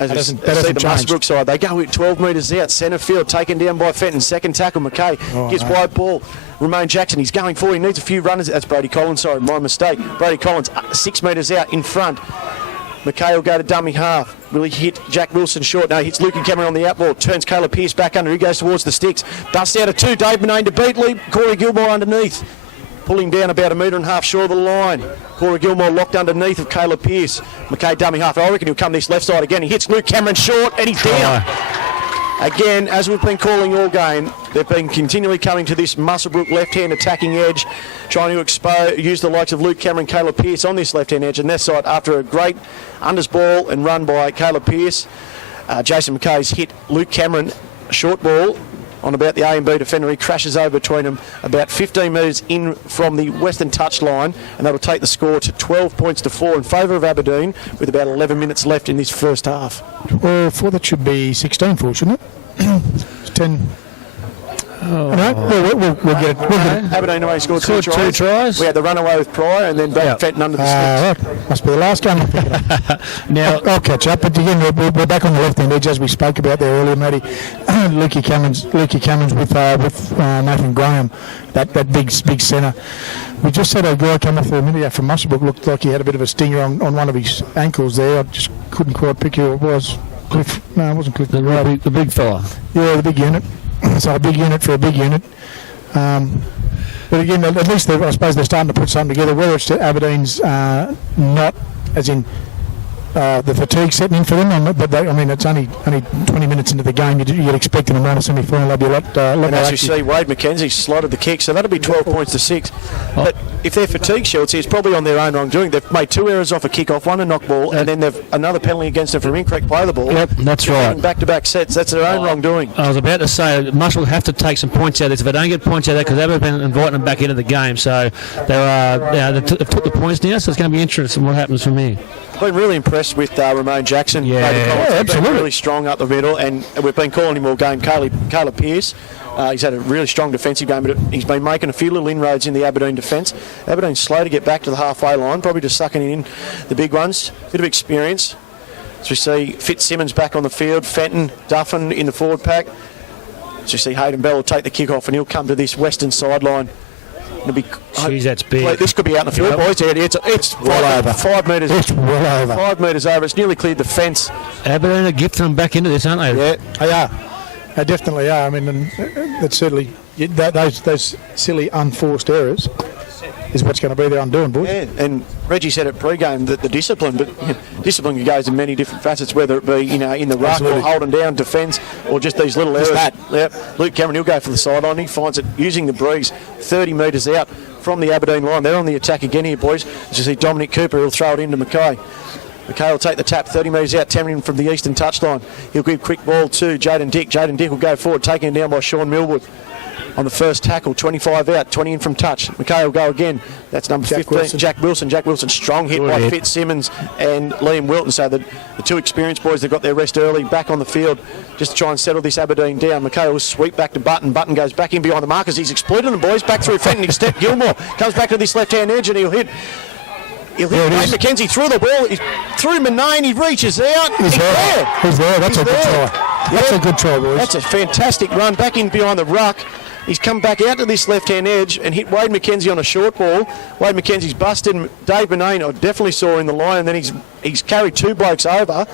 As we see the Musselbrook side, they go 12 metres out, centre field, taken down by Fenton. Second tackle, McKay gives wide ball. Romain Jackson, he's going forward. He needs a few runners. That's Brady Collins, sorry, my mistake. Brady Collins, 6 metres out in front. McKay will go to dummy half. Will he hit Jack Wilson short? No, he hits Luke Cameron on the outball. Turns Caleb Pearce back under. He goes towards the sticks. Dusts out of 2. Dave Manane to beat. Corey Gilmore underneath. Pulling down about 1.5 metres short of the line. Corey Gilmore locked underneath of Caleb Pearce. McKay dummy half. I reckon he'll come this left side again. He hits Luke Cameron short and he's down. Again, as we've been calling all game, they've been continually coming to this Musselbrook left-hand attacking edge, trying to use the likes of Luke Cameron, Caleb Pearce on this left-hand edge. And that side, after a great unders ball and run by Caleb Pearce, Jason McKay's hit Luke Cameron, a short ball, on about the A and B defender. He crashes over between them about 15 metres in from the western touch line, and that'll take the score to 12 points to 4 in favour of Aberdeen with about 11 minutes left in this first half. Well, 4, that should be 16 for, shouldn't it? 10. Oh. No, we'll get it. Aberdeen away scored 2 tries. We had the runaway with Pryor and then Fenton under the sticks. Right. Must be the last game. Now I'll catch up. But again, we're back on the left-hand edge as we spoke about there earlier, Matty. Lukey Camerons with Nathan Graham, that big centre. We just had a guy come off the minute out from Musselbrook. Looked like he had a bit of a stinger on one of his ankles there. I just couldn't quite pick who it was. Cliff? No, it wasn't Cliff. The big fella. Yeah, the big unit. So a big unit for a big unit. But again, at least I suppose they're starting to put something together. Whether it's Aberdeen's not, as in the fatigue setting in for them, but it's only 20 minutes into the game. You'd expect them to run a semi-final. They'll be a lot and as you see, Wade McKenzie slotted the kick, so that'll be 12 points to 6. But if they're fatigued, Shelty, it's probably on their own wrongdoing. They've made 2 errors off a kick-off, 1 a knock ball, and then they've another penalty against them for incorrect play of the ball. Yep, that's right. Back-to-back sets, that's their own wrongdoing. I was about to say, Marshall will have to take some points out of this. If they don't get points out of that, because they've been inviting them back into the game, so they've took the points now, so it's going to be interesting what happens from here. Been really impressed with Romain Jackson. Absolutely. Been really strong up the middle, and we've been calling him all game. Caleb Pearce. He's had a really strong defensive game, but he's been making a few little inroads in the Aberdeen defence. Aberdeen's slow to get back to the halfway line, probably just sucking in the big ones. Bit of experience. As we see Fitzsimmons back on the field, Fenton, Duffin in the forward pack. As we see Hayden Bell will take the kick off, and he'll come to this western sideline. Jeez, that's big. This could be out in the field, boys. It's well over. 5 metres. It's well over. 5 metres over. It's nearly cleared the fence. Aberdeen are gifting them back into this, aren't they? Yeah, they are. They definitely are. I mean, that's certainly those silly unforced errors is what's going to be their undoing, boys. Yeah, and Reggie said at pre-game that the discipline, but discipline goes in many different facets, whether it be in the ruck or holding down defence or just these little errors. Yep. Luke Cameron, he'll go for the sideline. He finds it using the breeze 30 metres out from the Aberdeen line. They're on the attack again here, boys. As you see Dominic Cooper, he'll throw it into McKay. McKay will take the tap 30 metres out, 10 in from the eastern touchline. He'll give quick ball to Jaden Dick. Jaden Dick will go forward, taking it down by Sean Millwood. on the first tackle. 25 out, 20 in from touch. McKay will go again. That's number 15, Jack Wilson. Jack Wilson, strong hit by Fitzsimmons and Liam Wilton. So the two experienced boys that got their rest early back on the field just to try and settle this Aberdeen down. McKay will sweep back to Button. Button goes back in behind the markers. He's exploited them, boys. Back through Fenton. Step Gilmore comes back to this left-hand edge and he'll hit Wade McKenzie through the ball. He's through Manane. He reaches out. He's there. He's there. That's a good try. That's a good try, boys. That's a fantastic run back in behind the ruck. He's come back out to this left-hand edge and hit Wade McKenzie on a short ball. Wade McKenzie's busted. Dave Manane, I definitely saw in the line, and then he's carried two blokes over.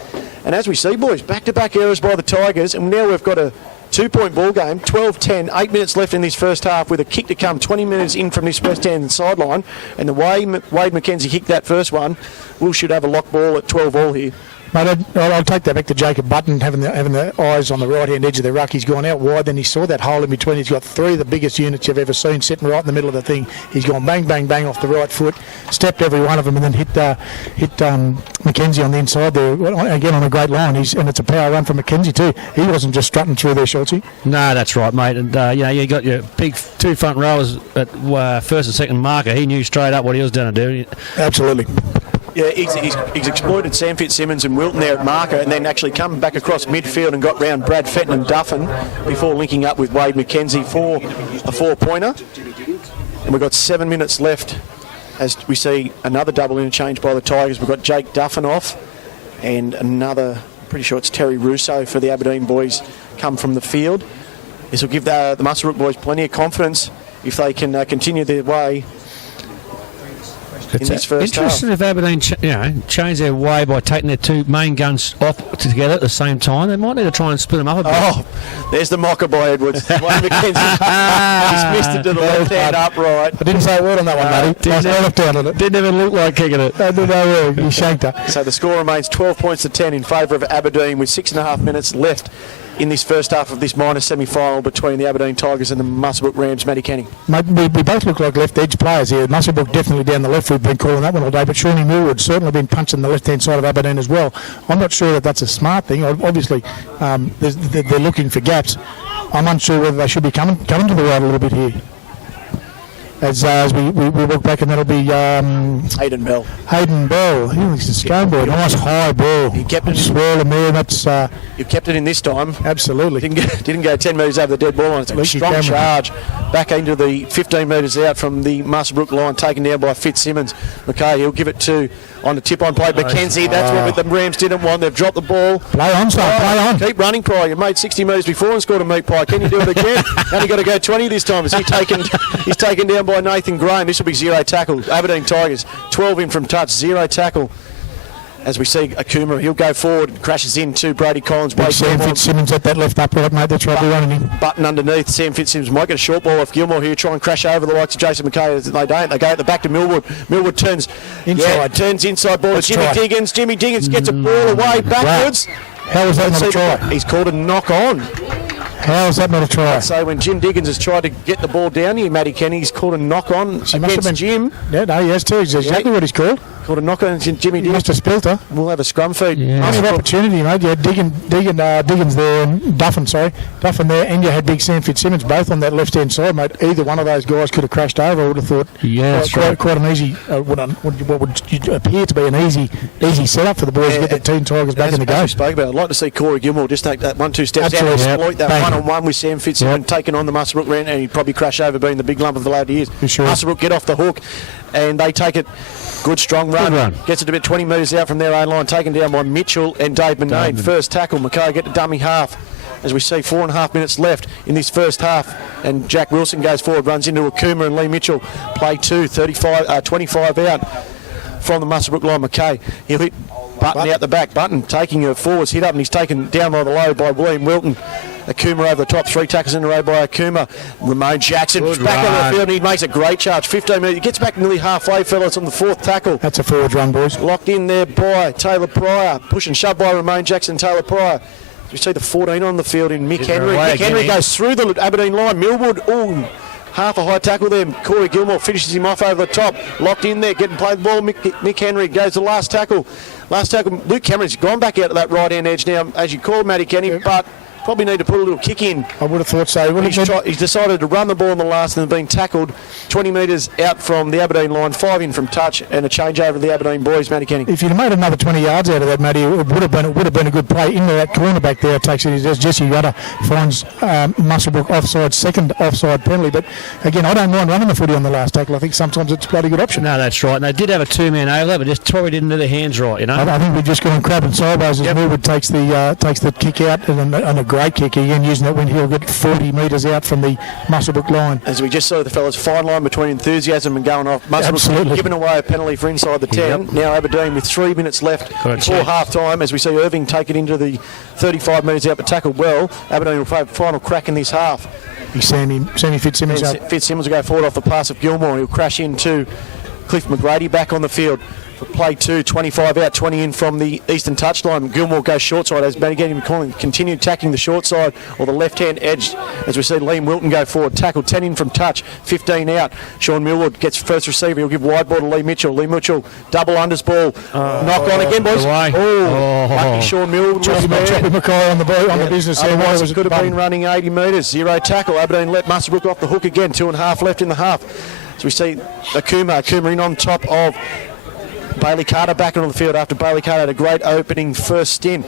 And as we see, boys, back-to-back errors by the Tigers, and now we've got a 2-point ball game, 12-10, 8 minutes left in this first half with a kick to come 20 minutes in from this west-hand sideline. And the way Wade McKenzie kicked that first one, we should have a lock ball at 12-all here. Mate, I'll take that back to Jacob Button, having the eyes on the right-hand edge of the ruck. He's gone out wide, then he saw that hole in between. He's got three of the biggest units you've ever seen sitting right in the middle of the thing. He's gone bang, bang, bang off the right foot, stepped every one of them, and then hit McKenzie on the inside there, again on a great line. And it's a power run from McKenzie too. He wasn't just strutting through there, Schultzy. No, that's right, mate. And, you got your big two front rowers at first and second marker. He knew straight up what he was going to do. Absolutely. Yeah, he's exploited Sam Fitzsimmons and Wilton there at marker, and then actually come back across midfield and got round Brad Fenton and Duffin before linking up with Wade McKenzie for a 4-pointer. And we've got 7 minutes left as we see another double interchange by the Tigers. We've got Jake Duffin off and another, pretty sure it's Terry Russo for the Aberdeen boys, come from the field. This will give the Muswellbrook boys plenty of confidence if they can continue their way. It's interesting if Aberdeen change their way by taking their two main guns off together at the same time. They might need to try and split them up a bit. Oh, there's the mocker by Edwards. Wade McKenzie. He's missed it to the left hand upright. I didn't say a word on that one, Matty. Didn't even look like kicking it. He shanked her. So the score remains 12 points to 10 in favour of Aberdeen with 6.5 minutes left in this first half of this minor semi-final between the Aberdeen Tigers and the Muswellbrook Rams. Matty Kenny. Mate, we both look like left edge players here. Muswellbrook definitely down the left. We've been calling that one all day, but Shawnee Millwood's certainly been punching the left-hand side of Aberdeen as well. I'm not sure that that's a smart thing. Obviously, they're looking for gaps. I'm unsure whether they should be coming to the right a little bit here. As we walk back, and that'll be Hayden Bell. Hayden Bell. He was a skateboard. Nice high ball. He kept it swirling there. That's you kept it in this time. Absolutely. Didn't go 10 metres over the dead ball line. It's a strong charge back into the 15 metres out from the Muswellbrook line, taken down by Fitzsimmons. McKay, he'll give it to on the tip-on play. McKenzie, that's what the Rams didn't want. They've dropped the ball. Play on, son. Play on. Keep running, Pryor. You made 60 metres before and scored a meat pie. Can you do it again? Only got to go 20 this time. He's taken down by Nathan Graham. This will be zero tackle. Aberdeen Tigers, 12 in from touch, zero tackle. As we see Akuma, he'll go forward and crashes into Brady Collins. Sam Fitzsimmons at that left upright, mate. That's right, they're running him. Button underneath. Sam Fitzsimmons might get a short ball off Gilmore here, try and crash over the likes of Jason McKay. They don't. They go at the back to Millwood. Millwood turns inside. Turns inside ball to Jimmy Diggins. Jimmy Diggins gets a ball away backwards. How was that not a try? He's called a knock on. How is that not a try? So when Jim Diggins has tried to get the ball down here, Matty Kenny, he's called a knock on against Jim. Yeah, no, he has too. He's exactly what he's called. Called a knock on Jimmy Diggins. He must have spilt her. We'll have a scrum feed. Yeah. Only an opportunity, mate. You had Diggins there, and Duffin there, and you had big Sam Fitzsimmons both on that left-hand side, mate. Either one of those guys could have crashed over. I would have thought. Yeah, quite an easy, what would appear to be an easy setup for the boys to get the Teen Tigers back in the game. As we spoke about, I'd like to see Corey Gilmore just take that 1-2 steps out and exploit that one-on-one with Sam Fitzsimmons taking on the Muswellbrook Rams, and he'd probably crash over being the big lump of the lad he is. Sure. Muswellbrook get off the hook, and they take it. Good strong run. Gets it about 20 metres out from their own line, taken down by Mitchell and Dave Manane. First tackle, McKay get the dummy half. As we see 4.5 minutes left in this first half, and Jack Wilson goes forward, runs into Akuma and Lee Mitchell. Play 25 out from the Muswellbrook line. McKay, he'll hit Button out the back. Button taking her forwards, hit up, and he's taken down by the low by William Wilton. Akuma over the top, 3 tackles in a row by Akuma. Ramon Jackson back on the field, and he makes a great charge. 15 metres, he gets back nearly halfway, fellas, on the 4th tackle. That's a forward run, boys. Locked in there by Taylor Pryor, push and shove by Ramon Jackson, Taylor Pryor. We see the 14 on the field in Mick Henry. Mick Henry goes through the Aberdeen line. Millwood, half a high tackle there. Corey Gilmore finishes him off over the top. Locked in there, getting played the ball. Mick Henry goes to the last tackle. Luke Cameron's gone back out to that right-hand edge now, as you called, Matty Kenny, but probably need to put a little kick in. I would have thought so. He's decided to run the ball in the last and been tackled 20 metres out from the Aberdeen line, 5 in from touch, and a change over to the Aberdeen boys, Matty Kenny. If you'd have made another 20 yards out of that, Matty, it would have been a good play into that corner back there. Takes it as Jesse Rudder finds Muswellbrook offside, second offside penalty. But again, I don't mind running the footy on the last tackle. I think sometimes it's a bloody good option. No, that's right. And they did have a 2-man overlap, but just probably didn't do their hands right, you know. I think we're just going crabbing sideways as Millwood takes the kick out, and a great kick again, using that when he'll get 40 metres out from the Muswellbrook line. As we just saw the fellas, fine line between enthusiasm and going off. Muswellbrook giving away a penalty for inside the 10. Now Aberdeen with 3 minutes left before half time, as we see Irving take it into the 35 metres out, but tackled well. Aberdeen will play final crack in this half. Sammy Fitzsimmons. Fitzsimmons will go forward off the pass of Gilmore. He'll crash into Cliff McGrady back on the field. For play 2, 25 out, 20 in from the eastern touchline. Gilmore goes short side as Benny McCollum continued attacking the short side or the left-hand edge as we see Liam Wilton go forward. Tackle 10 in from touch, 15 out. Sean Millwood gets first receiver. He'll give wide ball to Lee Mitchell. Lee Mitchell, double unders ball. Knock on again, boys. Lucky Sean Millwood. Choppy McCoy on the business. Otherwise, it could have been running 80 metres. 0 tackle. Aberdeen let Muswellbrook off the hook again. 2.5 left in the half. So we see Akuma in on top of Bailey Carter back on the field after Bailey Carter had a great opening first stint.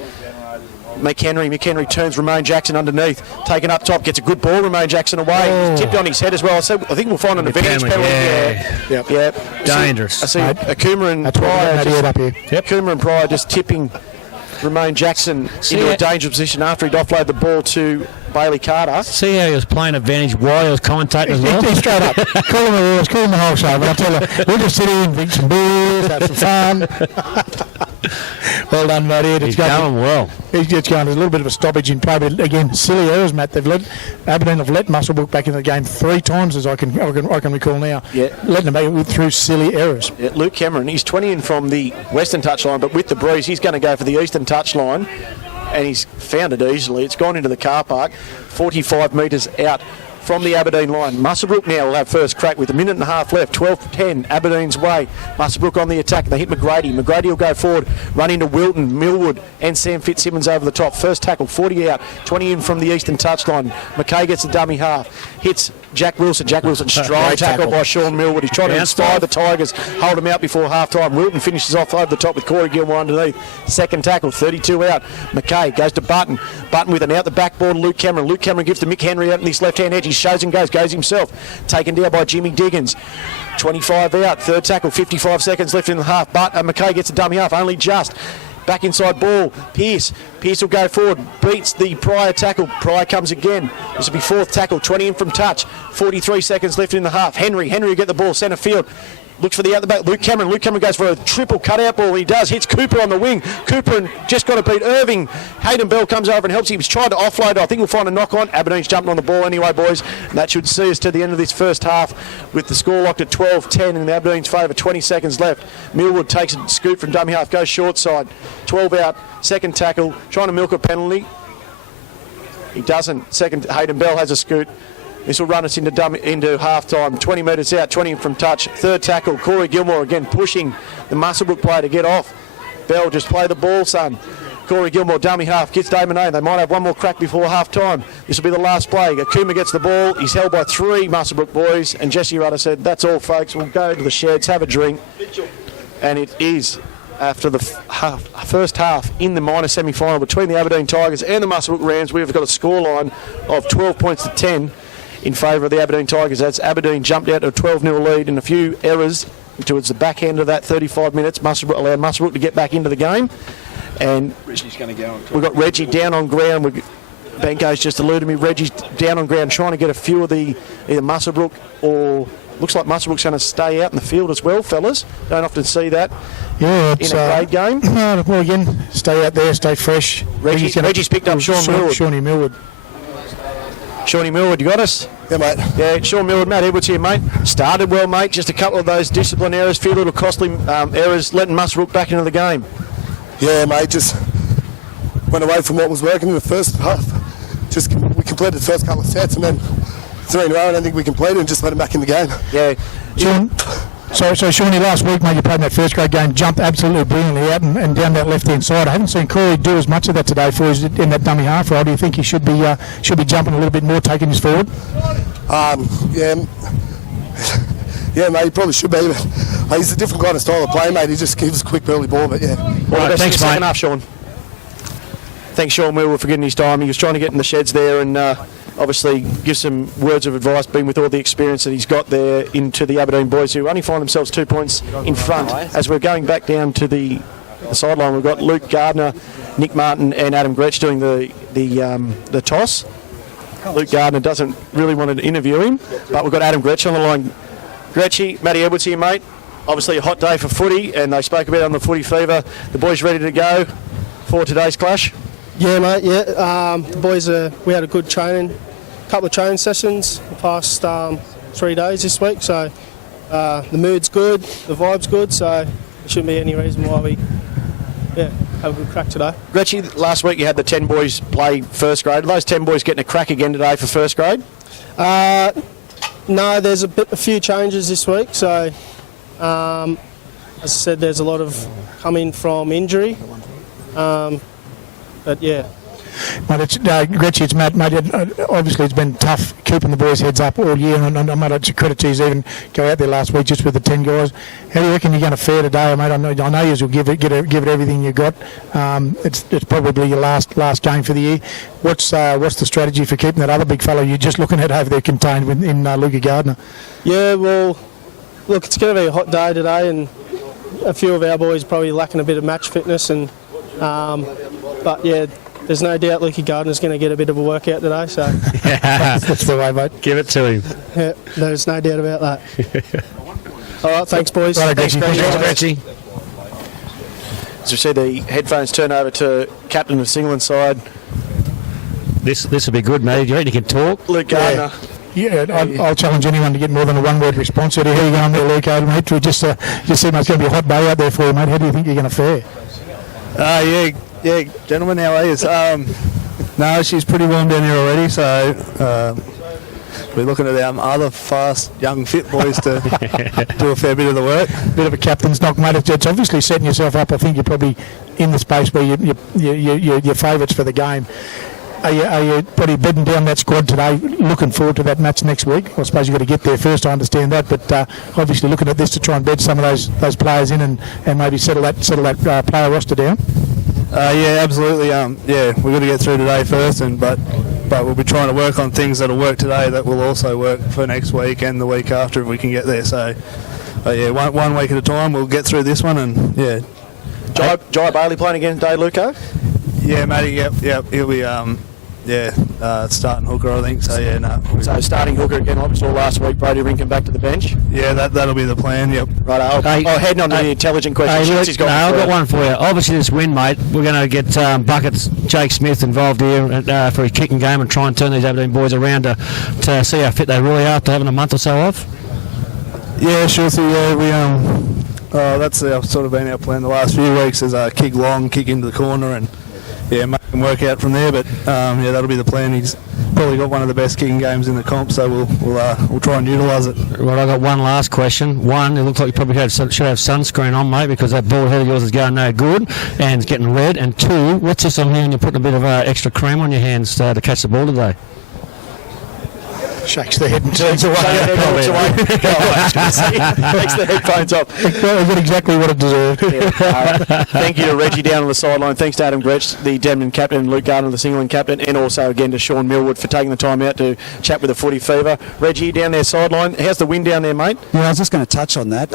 McHenry turns Romain Jackson underneath, taken up top, gets a good ball. Romain Jackson away, He's tipped on his head as well. So I think we'll find an advantage penalty. Yeah. Dangerous. I see Akuma and Pryor just tipping Romain Jackson into a dangerous position after he'd offloaded the ball to Bailey Carter. See how he was playing advantage while he was commentating as well? He's straight up. Call him the rules, call him the whole show. But I'll tell you, we'll just sit here and drink some beers, have some fun. Well done, Matty. He's going well. He's just going. There's a little bit of a stoppage in play, but again, silly errors, Matt. Aberdeen have let Muswellbrook back into the game 3 times, as I can recall now. Yeah. Letting them make it through silly errors. Yeah, Luke Cameron, he's 20 in from the western touchline, but with the breeze, he's going to go for the eastern touchline. And he's found it easily. It's gone into the car park, 45 metres out from the Aberdeen line. Muswellbrook now will have first crack with 1.5 minutes left. 12-10, Aberdeen's way. Muswellbrook on the attack. They hit McGrady. McGrady will go forward, run into Wilton, Millwood, and Sam Fitzsimmons over the top. First tackle, 40 out, 20 in from the eastern touchline. McKay gets the dummy half. Hits Jack Wilson. Jack Wilson, strong tackle by Sean Millwood. He's trying to inspire the Tigers, hold him out before half-time. Wilton finishes off over the top with Corey Gilmore underneath. Second tackle, 32 out. McKay goes to Button. Button with an out the backboard, Luke Cameron. Luke Cameron gives to Mick Henry out in this left-hand edge. He shows and goes himself. Taken down by Jimmy Diggins. 25 out, third tackle, 55 seconds left in the half. But McKay gets a dummy half, only just. Back inside ball, Pearce will go forward, beats the Pryor tackle. Pryor comes again. This will be fourth tackle, 20 in from touch. 43 seconds left in the half. Henry will get the ball, centre field. Looks for the out the back. Luke Cameron goes for a triple cutout ball. He does. Hits Cooper on the wing. Cooper just got to beat Irving. Hayden Bell comes over and helps. He was trying to offload it. I think we'll find a knock on. Aberdeen's jumping on the ball anyway, boys. And that should see us to the end of this first half with the score locked at 12-10 in Aberdeen's favour. 20 seconds left. Millwood takes a scoop from dummy half. Goes short side. 12 out. Second tackle. Trying to milk a penalty. He doesn't. Second, Hayden Bell has a scoot. This will run us into half-time. 20 metres out, 20 from touch. Third tackle, Corey Gilmore again pushing the Muswellbrook player to get off. Bell, just play the ball, son. Corey Gilmore, dummy half, gets Damon A. They might have one more crack before half-time. This will be the last play. Akuma gets the ball. He's held by 3 Muswellbrook boys. And Jesse Rudder said, that's all, folks. We'll go to the sheds, have a drink. And it is, after the first half in the minor semi-final between the Aberdeen Tigers and the Muswellbrook Rams, we've got a scoreline of 12 points to 10. In favour of the Aberdeen Tigers. As Aberdeen jumped out to a 12-0 lead and a few errors towards the back end of that 35 minutes. Allowed Muswellbrook to get back into the game. And Reggie's going to go on. We've got Reggie down on ground. Benko's just alluded me. Reggie's down on ground trying to get a few of the either Muswellbrook or looks like Muswellbrook's going to stay out in the field as well, fellas. Don't often see that in a grade game. Well, again, stay out there, stay fresh. Reggie's picked up Shawnee Millwood. Shawnee Millwood, you got us? Yeah, mate. Yeah, Sean Millwood, Matt Edwards here, mate. Started well, mate. Just a couple of those discipline errors, few little costly errors, letting Muswellbrook back into the game. Yeah, mate. Just went away from what was working in the first half. We completed the first couple of sets and then 3 in a row. I don't think we completed and just let him back in the game. Yeah. Sean, So Shawnee, last week, mate, you played in that first grade game, jumped absolutely brilliantly out and down that left-hand side. I haven't seen Corey do as much of that today for us in that dummy half role. Do you think he should be jumping a little bit more, taking his forward? Yeah, mate, he probably should be. But he's a different kind of style of play, mate. He just gives a quick early ball, but yeah. Well, Right, thanks, mate. Second half, Sean. Thanks, Sean Millwood, for getting his time. He was trying to get in the sheds there and obviously give some words of advice, being with all the experience that he's got there, into the Aberdeen boys, who only find themselves 2 points in front. As we're going back down to the sideline, we've got Luke Gardner, Nick Martin and Adam Gretsch doing the toss. Luke Gardner doesn't really want to interview him, but we've got Adam Gretsch on the line. Gretchy, Matty Edwards here, mate. Obviously a hot day for footy, and they spoke about it on the Footy Fever. The boys ready to go for today's clash? Yeah, mate, yeah. The boys, we had a good couple of training sessions the past 3 days this week, so the mood's good, the vibe's good, so there shouldn't be any reason why we have a good crack today. Gretchy, last week you had the 10 boys play first grade. Are those 10 boys getting a crack again today for first grade? No, there's a few changes this week, so as I said, there's a lot of coming from injury. But yeah. Mate, Gretchy, it's Matt. Mate, obviously it's been tough keeping the boys' heads up all year, and mate, it's a credit to you even go out there last week just with the 10 guys. How do you reckon you're going to fare today, mate? I know you will give it everything you got. It's probably your last game for the year. What's the strategy for keeping that other big fellow you're just looking at over there contained in Luca Gardner? Yeah, well, look, it's going to be a hot day today, and a few of our boys probably lacking a bit of match fitness, and but yeah, there's no doubt Lucky Gardner's going to get a bit of a workout today, so That's the way, mate. Give it to him. yeah, there's no doubt about that. All right, thanks, boys. Right, Thanks, Gretchy. As we see the headphones turn over to captain of Singland side, This will be good, mate. You reckon you can talk? Luke Gardner. Yeah, I'll challenge anyone to get more than a one-word response. How you going there, Luke? Mate, we just see, mate, it's going to be a hot day out there for you, mate. How do you think you're going to fare? Yeah, gentlemen, how are you? No, she's pretty warm down here already, so we're looking at our other fast, young, fit boys to do a fair bit of the work. Bit of a captain's knock, mate. It's obviously setting yourself up. I think you're probably in the space where you're favourites for the game. Are you probably bedding down that squad today, looking forward to that match next week? I suppose you've got to get there first, I understand that, but obviously looking at this to try and bed some of those players in and maybe settle that player roster down? Yeah, absolutely. Yeah, we've got to get through today first, but we'll be trying to work on things that'll work today that will also work for next week and the week after if we can get there. So, yeah, one week at a time, we'll get through this one, and yeah. Jai Bailey playing again today, Luco? Yeah, Matty, yep, he'll be, starting hooker, I think, so yeah, no. So starting hooker again, like we saw last week, Brody Rinkin back to the bench. Yeah, that'll be the plan, yep. Right, heading on to the intelligent question. I've got one for you. Obviously this win, mate, we're going to get Buckets, Jake Smith involved here for his kicking game and try and turn these Aberdeen boys around to see how fit they really are after having a month or so off. Yeah, sure. So yeah, we that's sort of been our plan the last few weeks, is kick long, kick into the corner, and yeah, make him work out from there. But yeah, that'll be the plan. He's probably got one of the best kicking games in the comp, so we'll try and utilise it. Right, I've got one last question. One, it looks like you probably should have sunscreen on, mate, because that ball head of yours is going no good and it's getting red. And two, what's this on here? And you're putting a bit of extra cream on your hands to catch the ball today. Shakes the head and turns away. Takes the headphones off. That was exactly what it deserved. Thank you to Reggie down on the sideline. Thanks to Adam Gretsch, the Demon captain, and Luke Gardner, the Singland captain, and also again to Sean Millwood for taking the time out to chat with the Footy Fever. Reggie down there sideline. How's the wind down there, mate? Yeah, I was just going to touch on that.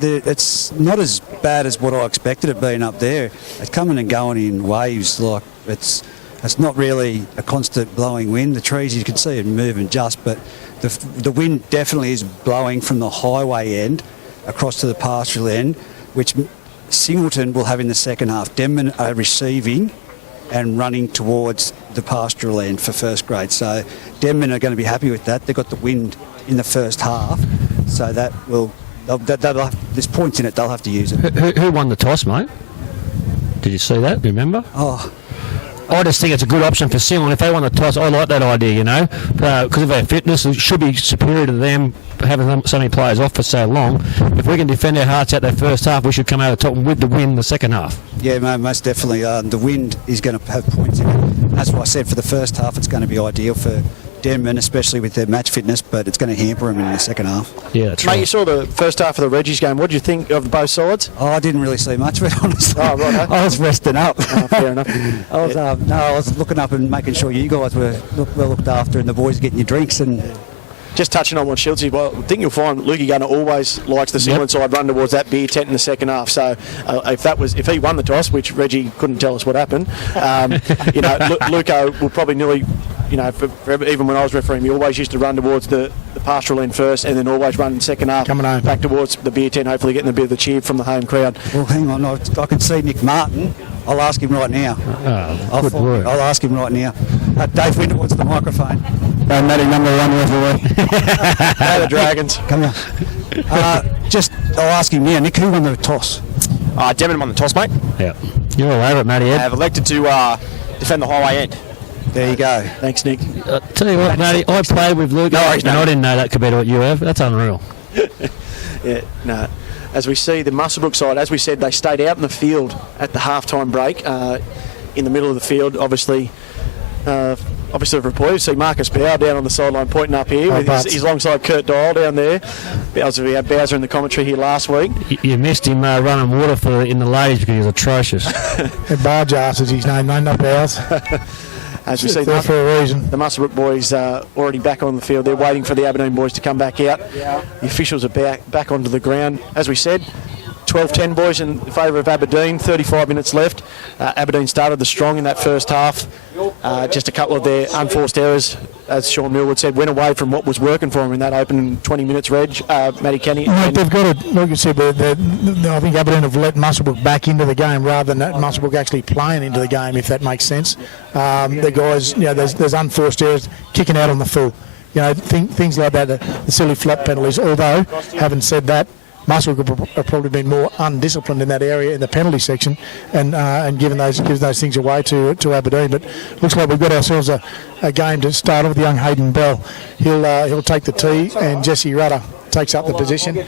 It's not as bad as what I expected it being up there. It's coming and going in waves. Like it's not really a constant blowing wind. The trees, you can see it moving just, but the wind definitely is blowing from the highway end across to the pastoral end, which Singleton will have in the second half. Denman are receiving and running towards the pastoral end for first grade. So Denman are going to be happy with that. They've got the wind in the first half, so that will... there's points in it, they'll have to use it. Who won the toss, mate? Did you see that? Remember? Oh, I just think it's a good option for Sydney. If they want the toss, I like that idea, because of their fitness, it should be superior to them having so many players off for so long. If we can defend our hearts out that first half, we should come out of the top with the win the second half. Yeah, most definitely. The wind is going to have points in it. That's why I said for the first half it's going to be ideal for Denman, especially with their match fitness, but it's going to hamper them in the second half. Yeah, that's Mate, right. you saw the first half of the Reggie's game. What did you think of both sides? Oh, I didn't really see much of it, honestly. Oh, right. I was resting up. Oh, fair enough. I was looking up and making sure you guys were well looked after and the boys getting your drinks. And Just touching on what Shieldsy, I think you'll find Lukey Gunner always likes the single side run towards that beer tent in the second half. So if he won the toss, which Reggie couldn't tell us what happened, Luco will probably nearly, even when I was refereeing, he always used to run towards the pastoral end first and then always run in second half Coming home. back towards the beer tent, hopefully getting a bit of the cheer from the home crowd. well, hang on, I can see Nick Martin. I'll ask him right now. Good work. I'll ask him right now. Dave Winter wants the microphone. Matty, number 1 referee. Hey, the Dragons. Come here. I'll ask him now. Nick, who won the toss? Denman won the toss, mate. Yeah. You're all over it, Matty. Have elected to defend the highway end. There you go. Thanks, Nick. Tell you what, Matty, I played with Luke, and I didn't know that compared to what you have. That's unreal. Yeah, no. As we see the Muswellbrook side, as we said, they stayed out in the field at the half-time break, in the middle of the field, obviously for reporters. See Marcus Bauer down on the sideline pointing up here. He's alongside Kurt Dial down there. We had Bowser in the commentary here last week. You missed him running water in the ladies because he was atrocious. Barge ass is his name, not Bowers. As we see, There for a reason. the Muswellbrook boys are already back on the field. They're waiting for the Aberdeen boys to come back out. The officials are back onto the ground. As we said, 12-10 boys in favour of Aberdeen, 35 minutes left. Aberdeen started the strong in that first half. Just a couple of their unforced errors, as Sean Millwood said, went away from what was working for them in that opening 20 minutes, Matty Kenny. They've got to, like you said, I think Aberdeen have let Muswellbrook back into the game rather than Muswellbrook actually playing into the game, if that makes sense. The guys, there's unforced errors, kicking out on the full. Things like that, the silly flap penalties. Although, having said that, Muswellbrook have probably been more undisciplined in that area in the penalty section and given those things away to Aberdeen. But looks like we've got ourselves a game to start off with young Hayden Bell. He'll take the tee, and Jesse Rudder takes up the position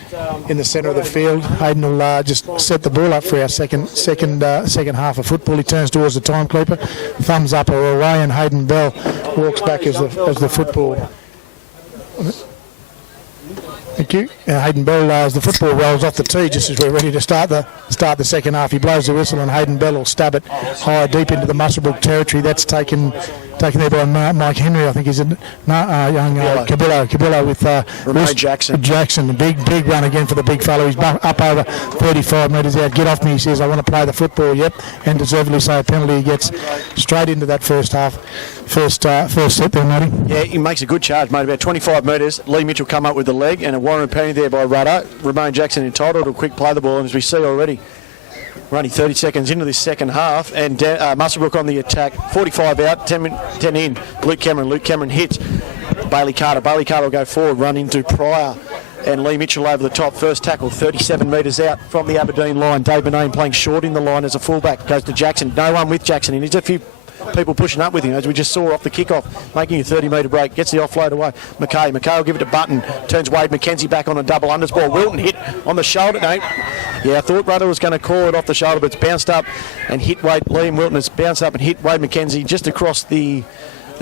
in the centre of the field. Hayden will just set the ball up for our second half of football. He turns towards the time keeper, thumbs up or away, and Hayden Bell walks back as the football. Thank you. Hayden Bell, as the football rolls off the tee, just as we're ready to start the second half, he blows the whistle, and Hayden Bell will stab it high deep into the Muswellbrook territory. That's taken there by Mike Henry, I think, is it? Young Cabillo with Ramon Jackson. Jackson, a big run again for the big fellow. He's up over 35 metres out. Get off me, he says. I want to play the football. Yep, and deservedly so. A penalty. He gets straight into that first half. First set there, Matty. Yeah, he makes a good charge, mate. About 25 metres. Lee Mitchell come up with the leg and a Warren penny there by Rudder. Ramon Jackson entitled to a quick play the ball, and as we see already, we're only 30 seconds into this second half, and Muswellbrook on the attack. 45 out, 10 in. Luke Cameron hits Bailey Carter. Bailey Carter will go forward, run into Pryor, and Lee Mitchell over the top. First tackle, 37 metres out from the Aberdeen line. Dave Benane playing short in the line as a fullback. Goes to Jackson. No one with Jackson. He needs a few people pushing up with him, as we just saw off the kickoff, making a 30-metre break, gets the offload away. McKay will give it to Button, turns Wade McKenzie back on a double unders ball. Wilton hit on the shoulder. No, I thought Rudder was going to call it off the shoulder, but it's bounced up and hit Wade. Liam Wilton has bounced up and hit Wade McKenzie just across the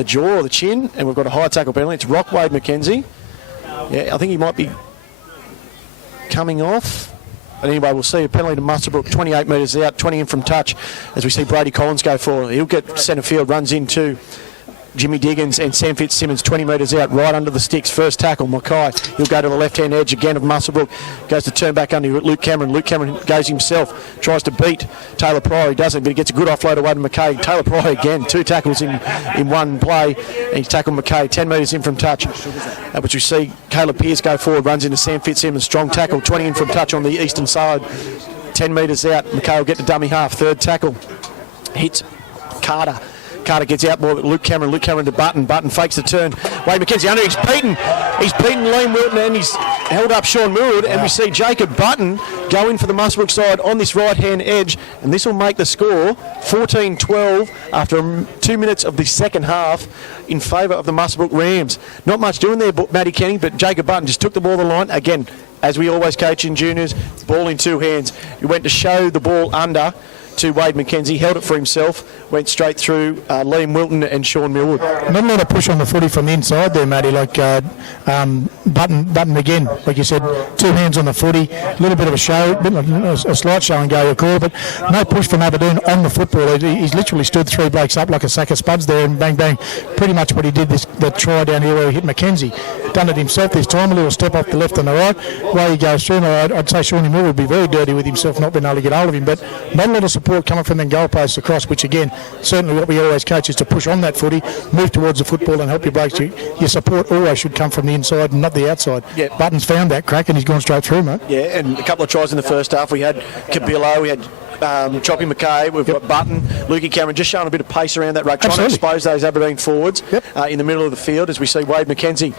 jaw or the chin, and we've got a high tackle penalty. It's rock Wade McKenzie. Yeah, I think he might be coming off. But anyway, we'll see a penalty to Muswellbrook, 28 metres out, 20 in from touch, as we see Brady Collins go forward. He'll get centre field, runs into Jimmy Diggins, and Sam Fitzsimmons 20 metres out, right under the sticks. First tackle, Mackay. He'll go to the left-hand edge again of Muswellbrook. Goes to turn back under Luke Cameron. Luke Cameron goes himself, tries to beat Taylor Pryor. He doesn't, but he gets a good offload away to Mackay. Taylor Pryor again, 2 tackles in one play, and he's tackled Mackay 10 metres in from touch. Which we see Caleb Pearce go forward, runs into Sam Fitzsimmons. Strong tackle, 20 in from touch on the eastern side. 10 metres out. Mackay will get the dummy half. Third tackle. Hits Carter. Carter gets out more, Luke Cameron to Button fakes the turn. Wade McKenzie under, he's beaten Liam Wilton, and he's held up Sean Millwood, and we see Jacob Button going for the Muswellbrook side on this right-hand edge, and this will make the score 14-12 after 2 minutes of the second half in favour of the Muswellbrook Rams. Not much doing there, Matty Kenny, but Jacob Button just took the ball to the line. Again, as we always coach in juniors, ball in two hands. He went to show the ball under to Wade McKenzie, held it for himself, went straight through Liam Wilton and Sean Millwood. Not a lot of push on the footy from the inside there, Matty, like Button again, like you said, two hands on the footy, a little bit of a show, a slight show and go, you call, but no push from Aberdeen on the football. He's literally stood three blokes up like a sack of spuds there and bang, bang, pretty much what he did the try down here where he hit McKenzie. Done it himself this time, a little step off the left and the right, way he goes through. I'd say Sean Millwood would be very dirty with himself not being able to get hold of him, but not a lot of support coming from the goalposts across, which again, certainly what we always coach is to push on that footy, move towards the football and help your blokes. Your support always should come from the inside and not the outside. Yeah. Button's found that crack and he's gone straight through, mate. Yeah, and a couple of tries in the first half. We had Cabillo, we had Choppy McKay, we've got Button, Lukey Cameron just showing a bit of pace around that ruck, trying to expose those Aberdeen forwards in the middle of the field as we see Wade McKenzie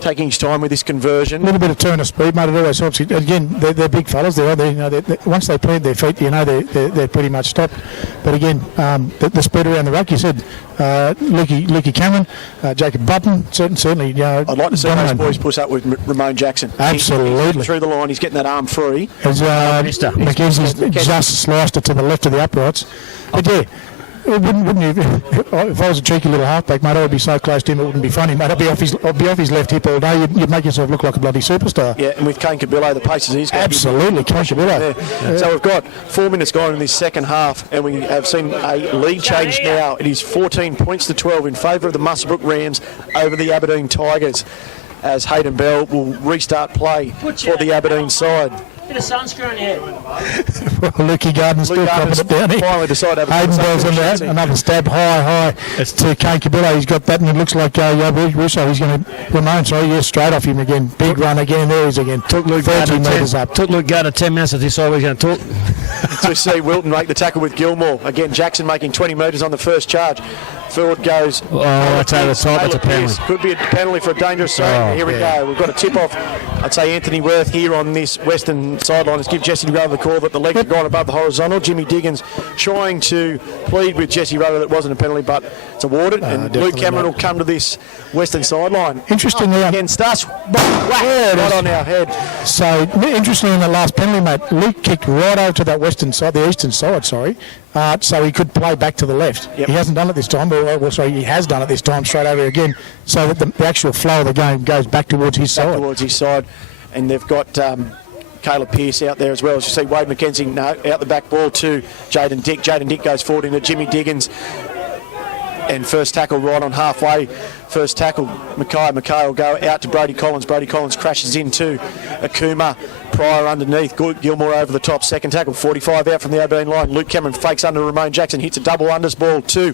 taking his time with this conversion. A little bit of turn of speed, mate, it always helps. Again, they're big fellas. Once they plant their feet, they're pretty much stopped. But again, the speed around the ruck, you said, Lukey Cameron, Jacob Button, certainly. I'd like to see those boys push up with Ramon Jackson. Absolutely. He's through the line, he's getting that arm free. As McKenzie's just sliced it to the left of the uprights. But yeah, wouldn't you? If I was a cheeky little halfback, mate, I would be so close to him it wouldn't be funny, mate. I'd be off his left hip all day. You'd make yourself look like a bloody superstar. Yeah, and with Kane Cabillo, the paces he's got. Absolutely, Kane Cabillo. Yeah. So we've got 4 minutes gone in this second half, and we have seen a lead change now. It is 14 points to 12 in favour of the Muswellbrook Rams over the Aberdeen Tigers, as Hayden Bell will restart play for the Aberdeen side. Bit of sunscreen on your head. Lukey Gardner's still dropping it down here. Finally decided Hayden Bell's in there. Another stab high. It's to Kane Cabillo. He's got that, and it looks like Russo. He's going to Ramon. Straight off him again. Big run again. There he is again. Took Luke 30 metres up. Took Luke Gardner 10 minutes to decide what he's going to talk. To see Wilton make the tackle with Gilmore. Again, Jackson making 20 metres on the first charge. Forward goes. Oh, that's over the top. That's a penalty. Could be a penalty for a dangerous zone. Here we go. We've got a tip off. I'd say Anthony Worth here on this western sideline. Let's give Jesse Rudder the call, but the legs have gone above the horizontal. Jimmy Diggins trying to plead with Jesse Rudder that wasn't a penalty, but it's awarded. And Luke Cameron will come to this western sideline. Interestingly, against us, right on our head. So interestingly, in the last penalty, mate, Luke kicked right over to that western side, the eastern side. Sorry. So he could play back to the left. Yep. He hasn't done it this time. He has done it this time straight over again, so that the actual flow of the game goes back towards his side. Towards his side, and they've got Caleb Pearce out there as well. As you see, Wade McKenzie out the back ball to Jaden Dick. Jaden Dick goes forward into Jimmy Diggins. And first tackle right on halfway. First tackle, Mackay will go out to Brody Collins. Brody Collins crashes into Akuma. Pryor underneath. Gilmore over the top. Second tackle, 45 out from the Aberdeen line. Luke Cameron fakes under Ramon Jackson. Hits a double unders ball to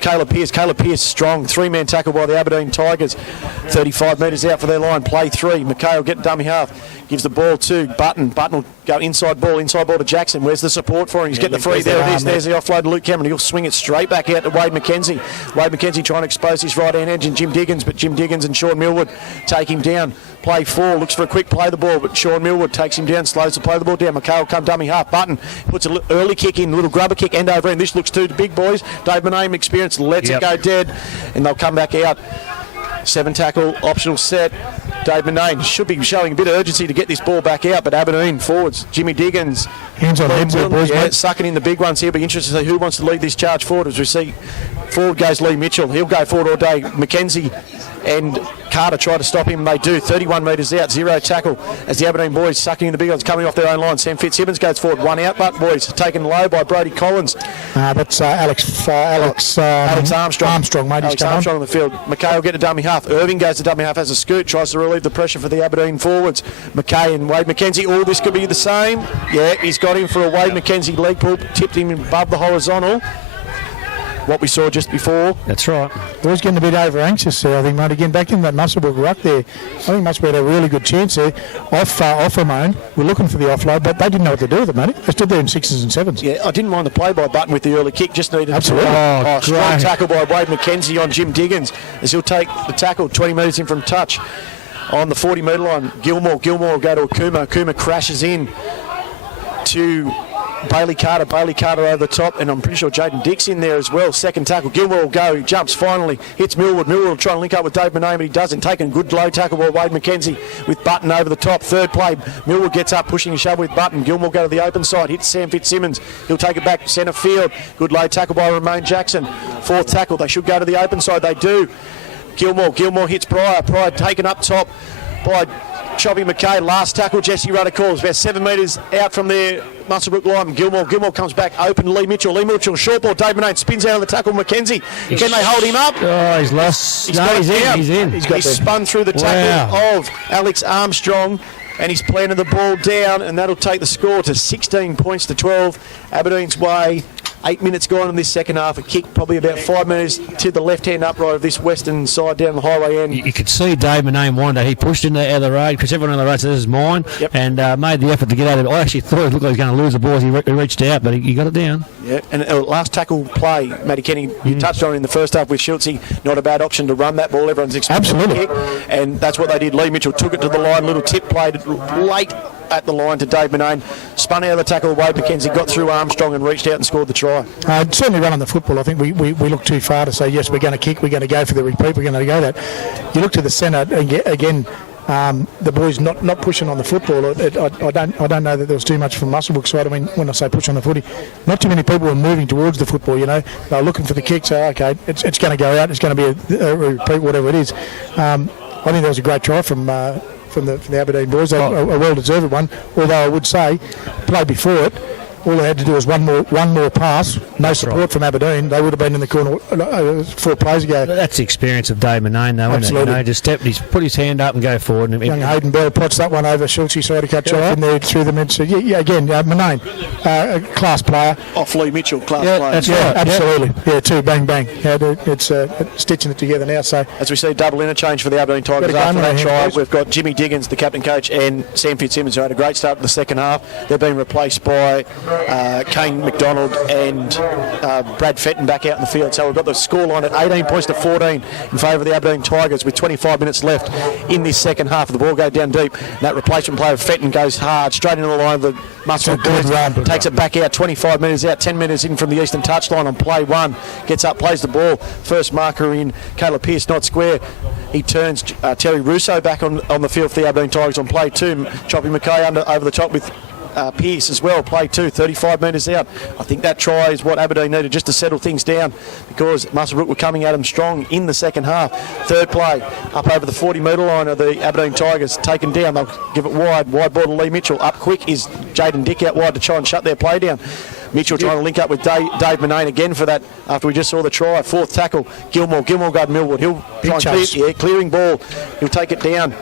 Caleb Pearce. Caleb Pearce strong. Three-man tackle by the Aberdeen Tigers. 35 metres out for their line. Play three. Mackay will get dummy half. Gives the ball to Button. Button will go inside ball to Jackson. Where's the support for him? He's getting the free. There it is. There's the offload to Luke Cameron. He'll swing it straight back out to Wade McKenzie. Wade McKenzie trying to expose his right-hand edge and Jim Diggins, but Jim Diggins and Sean Millwood take him down. Play four, looks for a quick play the ball, but Sean Millwood takes him down, slows to play the ball down. Mackay will come dummy half. Button puts an early kick in, little grubber kick, end over end. This looks to the big boys. Dave Maname experience, lets it go dead, and they'll come back out. 7 tackle, optional set. Dave Manane should be showing a bit of urgency to get this ball back out, but Aberdeen forwards. Jimmy Diggins. Hands on heads there, boys, mate. Sucking in the big ones here. Be interested to see who wants to lead this charge forward. As we see, forward goes Lee Mitchell. He'll go forward all day. McKenzie and Carter try to stop him. They do. 31 metres out, 0 tackle as the Aberdeen boys sucking in the big ones, coming off their own line. Sam Fitzsimmons goes forward, 1 out, but boys taken low by Brody Collins. That's Alex Armstrong. Armstrong, mate. Alex Armstrong on the field. Mackay will get a dummy half. Irving goes to dummy half, has a scoot, tries to relieve the pressure for the Aberdeen forwards. Mackay and Wade McKenzie. All this could be the same. Yeah, he's got him for a Wade McKenzie leg pull, tipped him above the horizontal. What we saw just before. That's right. Boys getting a bit over anxious there, I think, mate. Again, back in that Muswellbrook ruck there, I think Muswellbrook had a really good chance there. Off Ramon. We're looking for the offload, but they didn't know what to do with it, mate. They stood there in 6s and 7s. Yeah, I didn't mind the play by Button with the early kick. Just needed absolutely. Strong tackle by Wade McKenzie on Jim Diggins as he'll take the tackle 20 metres in from touch. on the 40-metre line. Gilmore will go to Akuma. Akuma crashes in to Bailey Carter over the top, and I'm pretty sure Jaden Dick's in there as well. Second tackle, Gilmore will go, he jumps finally, hits Millwood. Millwood will try and link up with Dave Monet, but he doesn't. Taking good low tackle by Wade McKenzie with Button over the top. Third play, Millwood gets up, pushing and shove with Button. Gilmore will go to the open side, hits Sam Fitzsimmons. He'll take it back centre field. Good low tackle by Romain Jackson. Fourth tackle, they should go to the open side. They do. Gilmore hits Pryor. Pryor taken up top by Choppy McKay. Last tackle, Jesse Rudder calls. About 7 metres out from their Muswellbrook line. Gilmore comes back open to Lee Mitchell. Lee Mitchell, short ball. Dave Monet spins out of the tackle. McKenzie. Can they hold him up? Oh, he's lost. He's in. He's spun through the tackle of Alex Armstrong, and he's planted the ball down, and that'll take the score to 16 points to 12. Aberdeen's way. 8 minutes gone in this second half. A kick probably about 5 metres to the left-hand upright of this western side down the highway end. You could see Dave Monet wander. He pushed in the other road because everyone on the road said this is mine, and made the effort to get out of it. I actually thought it looked like he was going to lose the ball as he reached out, but he got it down. Yeah, and last tackle play, Matty Kenny, you touched on it in the first half with Schultze. Not a bad option to run that ball. Everyone's expecting a kick, and that's what they did. Lee Mitchell took it to the line. Little tip played late at the line to Dave Monet, spun out of the tackle of Wade McKenzie, got through Armstrong and reached out and scored the try. Certainly run on the football. I think we look too far to say, yes, we're going to kick, we're going to go for the repeat, we're going to go that. You look to the centre, again, the boys not pushing on the football. I don't know that there was too much from Muswellbrook side. I mean, when I say push on the footy, not too many people were moving towards the football, you know. They're looking for the kick, so, okay, it's going to go out, it's going to be a repeat, whatever it is. I think that was a great try from the Aberdeen boys, a well-deserved one, although I would say, play before it, all they had to do was one more pass, no support from Aberdeen, they would have been in the corner 4 plays ago. That's the experience of Dave Monet, though, isn't it? You know, just put his hand up and go forward. And young Hayden Bell plots that one over Schultze, so to catch off in there through the mid. So, again, Monet, a class player. Off Lee Mitchell, class player. That's right. Absolutely. Yeah, two, bang, bang. It's stitching it together now. So as we see, double interchange for the Aberdeen Tigers after that try. We've got Jimmy Diggins, the captain coach, and Sam Fitzsimmons, who had a great start in the second half. They've been replaced by Kane McDonald and Brad Fenton back out in the field. So we've got the scoreline at 18 points to 14 in favour of the Aberdeen Tigers with 25 minutes left in this second half. The ball goes down deep. And that replacement player of Fenton goes hard, straight into the line of the Muswellbrook boys. Takes it back out, 25 metres out, 10 metres in from the eastern touchline on play one. Gets up, plays the ball. First marker in, Caleb Pearce, not square. He turns Terry Russo back on the field for the Aberdeen Tigers on play two. Choppy McKay over the top with Pearce as well, play two, 35 metres out. I think that try is what Aberdeen needed just to settle things down, because Muswellbrook were coming at them strong in the second half. Third play, up over the 40-metre line of the Aberdeen Tigers, taken down. They'll give it wide ball to Lee Mitchell. Up quick is Jaden Dick out wide to try and shut their play down. Mitchell trying to link up with Dave Monet again for that after we just saw the try. Fourth tackle, Gilmore got Millwood. He'll try and clearing ball. He'll take it down.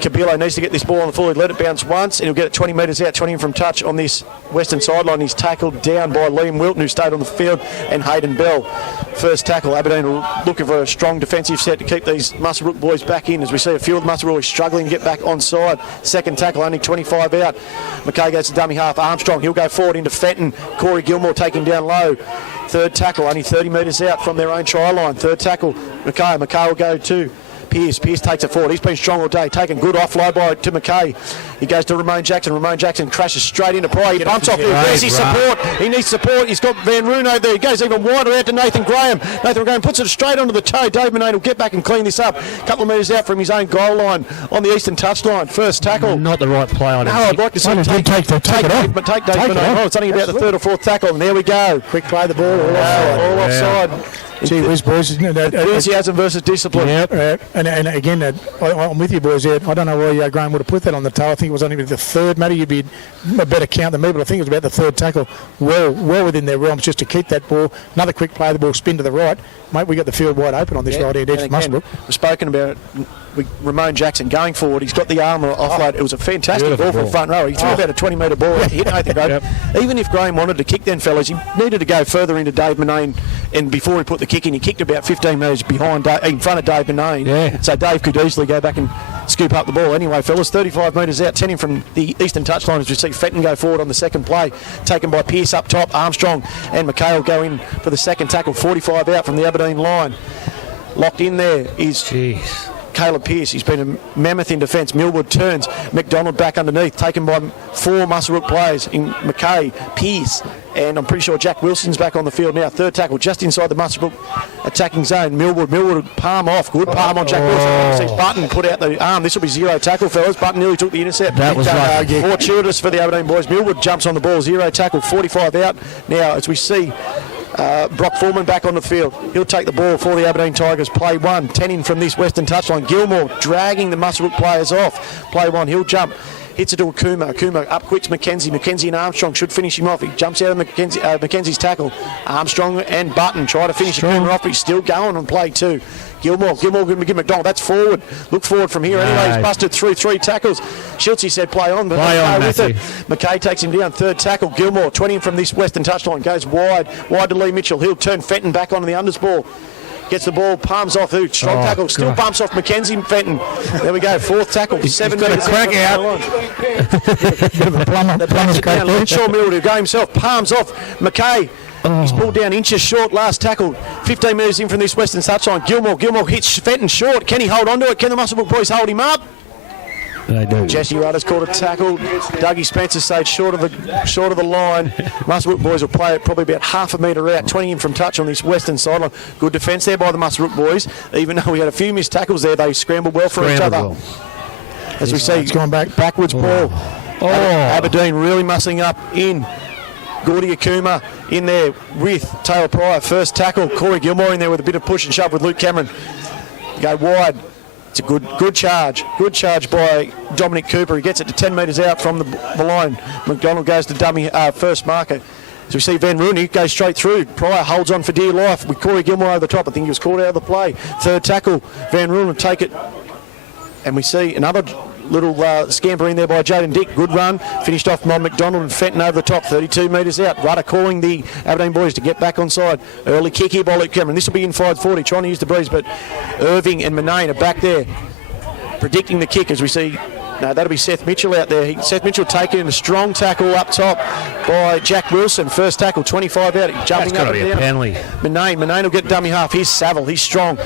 Cabello needs to get this ball on the full. He'll let it bounce once, and he'll get it 20 metres out, 20 from touch on this western sideline. He's tackled down by Liam Wilton, who stayed on the field, and Hayden Bell. First tackle. Aberdeen are looking for a strong defensive set to keep these Muswellbrook boys back in, as we see a few of the Muswellbrook boys struggling to get back onside. Second tackle, only 25 out. McKay goes to dummy half. Armstrong, he'll go forward into Fenton. Corey Gilmore taking down low. Third tackle, only 30 metres out from their own try line. Third tackle, McKay will go to Pearce takes it forward. He's been strong all day, taking good offload to McKay. He goes to Romain Jackson. Romain Jackson crashes straight into Pryor. He bumps off there. Where's his support? He needs support. He's got Van Roon there. He goes even wider out to Nathan Graham. Nathan Graham puts it straight onto the toe. Dave Monet will get back and clean this up. A couple of metres out from his own goal line on the eastern touchline. First tackle. Not the right play on it. No, I'd like to see take Dave Monet. Oh, it's only about the third or fourth tackle, and there we go. Quick play the ball. All offside. Gee whiz, boys. Enthusiasm versus discipline. Yep. And again, I'm with you, boys. I don't know why Graham would have put that on the toe. I think it was only the third. Matty, you'd be a better count than me, but I think it was about the third tackle. Well within their realms just to keep that ball. Another quick play, the ball spin to the right. Mate, we got the field wide open on this right-hand edge of Muswellbrook. We've spoken about it. Romain Jackson going forward. He's got the arm offload. It was a fantastic ball from front row. He threw about a 20-metre ball. Hit Nathan Graham. Even if Graham wanted to kick then, fellas, he needed to go further into Dave Monet, and before he put the kick in, he kicked about 15 metres in front of Dave Monet. Yeah. So Dave could easily go back and scoop up the ball. Anyway, fellas, 35 metres out, 10 in from the eastern touchline as we see Fenton go forward on the second play, taken by Pearce up top. Armstrong and McHale go in for the second tackle, 45 out from the Aberdeen line. Locked in there is Caleb Pearce. He's been a mammoth in defence. Millwood turns. McDonald back underneath, taken by 4 Muswellbrook players in McKay, Pearce, and I'm pretty sure Jack Wilson's back on the field now. Third tackle just inside the Muswellbrook attacking zone. Millwood palm off. Good palm on Jack Wilson. Button put out the arm. This will be 0 tackle, fellas. Button nearly took the intercept. That was lucky. Fortuitous for the Aberdeen boys. Millwood jumps on the ball. 0 tackle. 45 out. Now, as we see, Brock Foreman back on the field. He'll take the ball for the Aberdeen Tigers. Play 1. 10 in from this western touchline. Gilmore dragging the Muswellbrook players off. Play 1. He'll jump. Hits it to Akuma. Akuma up quicks Mackenzie. Mackenzie and Armstrong should finish him off. He jumps out of Mackenzie's tackle. Armstrong and Button try to finish Akuma off. He's still going on play 2. Gilmore going to give McDonald. That's forward. Look forward from here. Anyway, he's busted through 3 tackles. Schultze said play on, but play on with it. McKay takes him down. 3rd tackle. Gilmore 20 in from this western touchline. Goes wide to Lee Mitchell. He'll turn Fenton back onto the undersball. Gets the ball, palms off. Strong tackle, still bumps off Mackenzie Fenton. There we go, 4th tackle. 7 got a crack out. Bit of a plumber's crack there. Shaw Miller to go himself, palms off McKay. He's pulled down inches short, last tackle. 15 metres in from this western touchline. Gilmore hits Fenton short. Can he hold on to it? Can the Muswellbrook boys hold him up? They do. Jesse Rudder's called a tackle. Dougie Spencer stayed short of the line. Muswellbrook boys will play it probably about half a metre out, 20 in from touch on this western sideline. Good defence there by the Muswellbrook boys. Even though we had a few missed tackles there, they scrambled well for each other. As we see, it's gone backwards ball. Aberdeen really muscling up in. Gordy Akuma in there with Taylor Pryor. First tackle. Corey Gilmore in there with a bit of push and shove with Luke Cameron. Go wide. It's a good charge. Good charge by Dominic Cooper. He gets it to 10 metres out from the line. McDonald goes to dummy first marker. So we see Van Rooney goes straight through. Pryor holds on for dear life with Corey Gilmore over the top. I think he was caught out of the play. 3rd tackle. Van Rooney will take it. And we see another little scamper in there by Jaden Dick. Good run. Finished off by McDonald and Fenton over the top. 32 metres out. Rudder calling the Aberdeen boys to get back on side. Early kick here by Luke Cameron. This will be inside 40. Trying to use the breeze, but Irving and Manane are back there. Predicting the kick as we see. No, that'll be Seth Mitchell out there. Seth Mitchell taking a strong tackle up top by Jack Wilson. First tackle, 25 out. Jumping up and down. Penalty. Manane will get dummy half. Here's Saville. He's strong.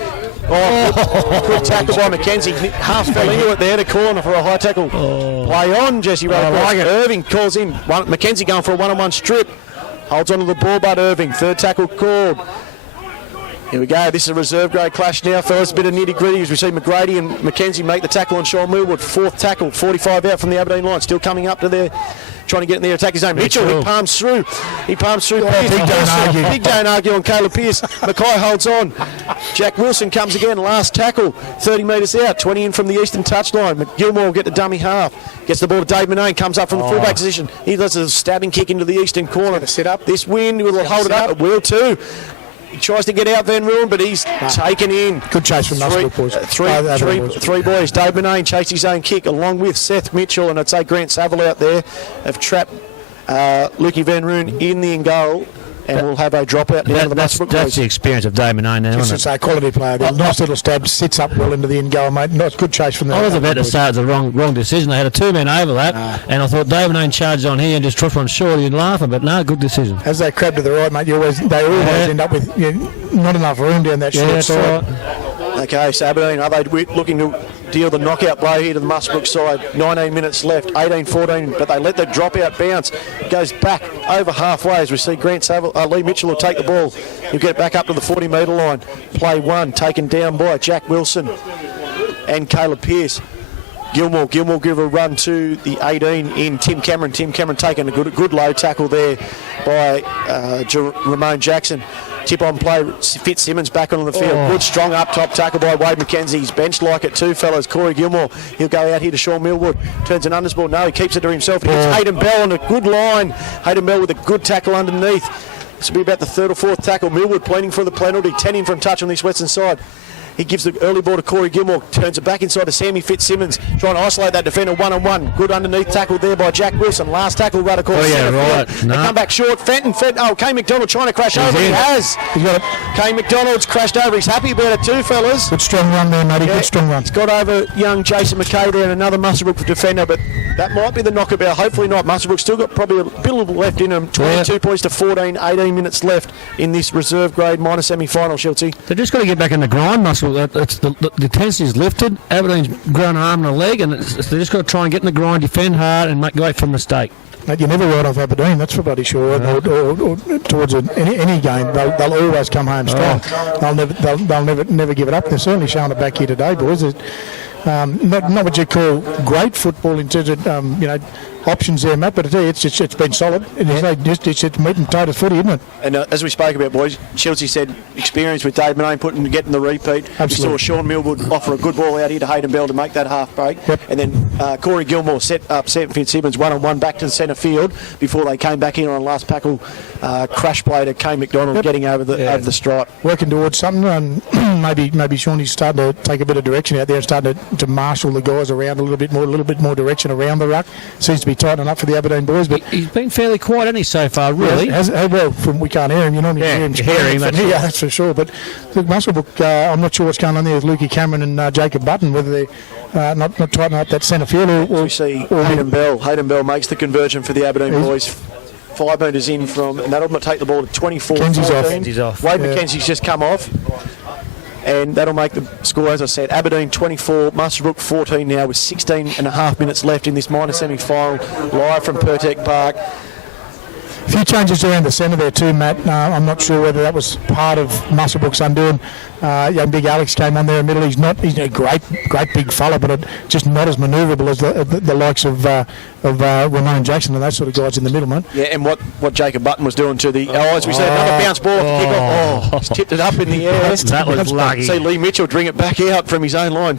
Good tackle by Mackenzie. Half fell into it there. The corner for a high tackle. Play on, Jesse Rudder. Like it. Irving calls in. Mackenzie going for a one-on-one strip. Holds onto the ball, but Irving. 3rd tackle called. Here we go. This is a reserve grade clash now, fellas. A bit of nitty gritty as we see McGrady and Mackenzie make the tackle on Sean Millwood. 4th tackle, 45 out from the Aberdeen line. Still coming up to there, trying to get in there, attack his own. Mitchell, he palms through. Big don't argue on Caleb Pearce. Mackay holds on. Jack Wilson comes again. Last tackle, 30 metres out. 20 in from the eastern touchline. Gilmore will get the dummy half. Gets the ball to Dave Manane. Comes up from the fullback position. He does a stabbing kick into the eastern corner. Sit up. This wind will hold it up. It will too. He tries to get out Van Ruin, but he's taken in. Good chase from Muswellbrook boys. Three boys. Dave Manane chased his own kick along with Seth Mitchell and I'd say Grant Saville out there have trapped Lukey Van Ruin in the end goal. And we'll have a dropout down to the Muswellbrook boys. That's the experience of Dave Manane now, isn't it? It's a quality player. Nice little stab, sits up well into the end goal, mate. Nice, good chase from the. I was about to start the wrong decision. They had a 2-man overlap, and I thought Dave Manane charged on here and just trot on short and laughing, but no, good decision. As they crab to the right, mate, they always end up with not enough room down that short side. Okay, so Aberdeen, are they looking to deal the knockout blow here to the Muswellbrook side? 19 minutes left, 18-14, but they let the dropout bounce. It goes back over halfway as we see Grant Saville, Lee Mitchell will take the ball. He'll get it back up to the 40-metre line. Play 1, taken down by Jack Wilson and Caleb Pearce. Gilmore give a run to the 18 in Tim Cameron. Tim Cameron taking a good low tackle there by Ramon Jackson. Tip on play, Fitzsimmons back onto the field. Good strong up top tackle by Wade McKenzie. He's benched like it too, fellas. Corey Gilmore, he'll go out here to Sean Millwood. Turns an undersball. No, he keeps it to himself. He gets Hayden Bell on a good line. Hayden Bell with a good tackle underneath. This will be about the 3rd or 4th tackle. Millwood pleading for the penalty. 10 in from touch on this western side. He gives the early ball to Corey Gilmore, turns it back inside to Sammy Fitzsimmons, trying to isolate that defender one-on-one. Good underneath tackle there by Jack Wilson. Last tackle, Rudder caught right. They come back short. Fenton. Kane McDonald trying to crash over. He has. Kane McDonald's crashed over. He's happy about it too, fellas. Good strong run there, matey. Good strong run. He's got over young Jason McKay there and another Muswellbrook defender, but That might be the knockabout. Hopefully not. Muswellbrook still got probably a bit left in them. 22 points to 14, 18 minutes left in this reserve grade minor semi-final, Shilty. They've just got to get back in the grind, Muscle. The intensity's lifted. Aberdeen's grown an arm and a leg, and they just got to try and get in the grind, defend hard, and go away from a mistake. Mate, you never write off Aberdeen, that's for bloody sure. Or towards any game, they'll always come home strong. They'll never give it up. They're certainly showing it back here today, boys. Not what you call great football in terms of options there, Matt, but I tell you, it's been solid. And it's meat and potatoes footy, isn't it? And as we spoke about, boys, Chelsea said experience with Dave Manone getting the repeat. Absolutely. We saw Sean Millwood offer a good ball out here to Hayden Bell to make that half break. Yep. And then Corey Gilmore set up Sam Fitzsimmons one-on-one back to the centre field before they came back in on last tackle. Crash play to Kane McDonald getting over the stripe. Working towards something, and maybe Shawnee's starting to take a bit of direction out there and starting to marshal the guys around a little bit more direction around the ruck. Seems to be tightening up for the Aberdeen boys, but he's been fairly quiet, hasn't he, so far? Really? We can't hear him. You normally hear him. That's for sure. But look, Muswellbrook, I'm not sure what's going on there with Lukey Cameron and Jacob Button, whether they're not tightening up that centre field. We see Hayden Bell. Hayden Bell makes the conversion for the Aberdeen boys. 5 metres in from, and that'll take the ball to 24. Kenzie's off. Wade McKenzie's just come off. And that'll make the score, as I said, Aberdeen 24, Muswellbrook 14 now with 16 and a half minutes left in this minor semi-final, live from Pertec Park. A few changes around the centre there too, Matt. I'm not sure whether that was part of Muswellbrook's undoing. Big Alex came on there in the middle. He's a great big fella, but just not as manoeuvrable as the likes of Ramon Jackson and those sort of guys in the middle, man. Yeah, and what Jacob Button was doing to the as we said, another bounce ball off the kickoff. He's tipped it up in the air. That was lucky. See Lee Mitchell bring it back out from his own line.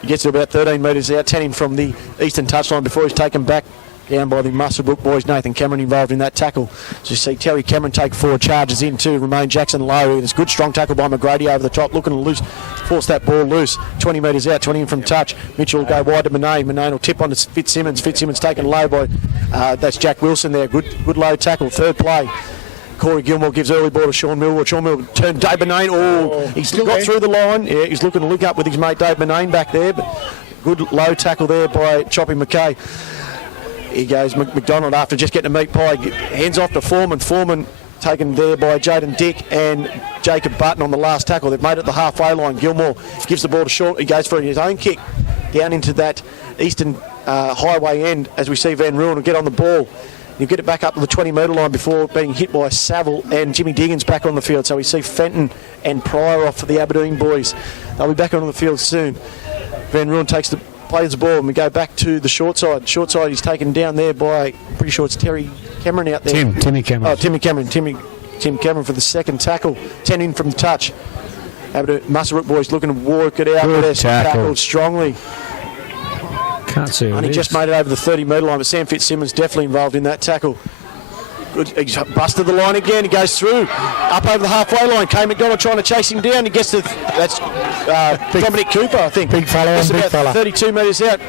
He gets to about 13 metres out, 10 in from the eastern touchline before he's taken back down by the Muswellbrook boys. Nathan Cameron involved in that tackle. So you see Terry Cameron take 4 charges in too. Romain Jackson low. There's a good strong tackle by McGrady over the top, looking to force that ball loose. 20 metres out, 20 in from touch. Mitchell will go wide to Manane. Manane will tip on to Fitzsimmons. Fitzsimmons taken low by that's Jack Wilson there. Good low tackle. Third play. Corey Gilmore gives early ball to Sean Millwood. Sean Millwood turned Dave Manane. He's got through the line. Yeah, he's looking to link up with his mate Dave Manane back there. But good low tackle there by Choppy McKay. He goes McDonald after just getting a meat pie. Hands off to Foreman. Foreman taken there by Jaden Dick and Jacob Button on the last tackle. They've made it the halfway line. Gilmore gives the ball to Short. He goes for his own kick down into that eastern highway end as we see Van Ruin will get on the ball. He'll get it back up to the 20-metre line before being hit by Saville and Jimmy Diggins back on the field. So we see Fenton and Pryor off for the Aberdeen boys. They'll be back on the field soon. Van Ruin plays the ball and we go back to the short side. Short side is taken down there by, I'm pretty sure it's Terry Cameron out there. Timmy Cameron. Oh, Tim Cameron for the second tackle. 10 in from the touch. Muswellbrook boys looking to work it out. Good but tackle. Tackled strongly. Can't see. And he just made it over the 30-metre line, but Sam Fitzsimmons definitely involved in that tackle. Good. He's busted the line again. He goes through, up over the halfway line. Kane McDonald trying to chase him down. He gets to, that's Dominic Cooper, I think. Big fella, Just big about fella. 32 metres out.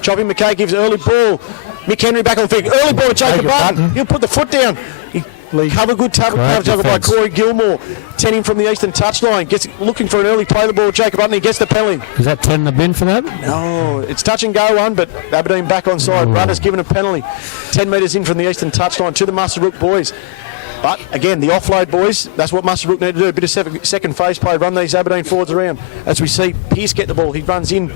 Choppy McKay gives early ball. Mick Henry back on the field. Early ball to Jacob Button. He'll put the foot down. Cover good tackle by Corey Gilmore. 10 in from the eastern touchline. Gets looking for an early play the ball. Jacob Button. He gets the penalty. Is that 10 in the bin for that? No, it's touch and go one, but Aberdeen back on side. Brunner's given a penalty. 10 metres in from the eastern touchline to the Muswellbrook boys. But again, the offload boys, that's what Muswellbrook need to do. A bit of second phase play, run these Aberdeen forwards around. As we see Pearce get the ball, he runs into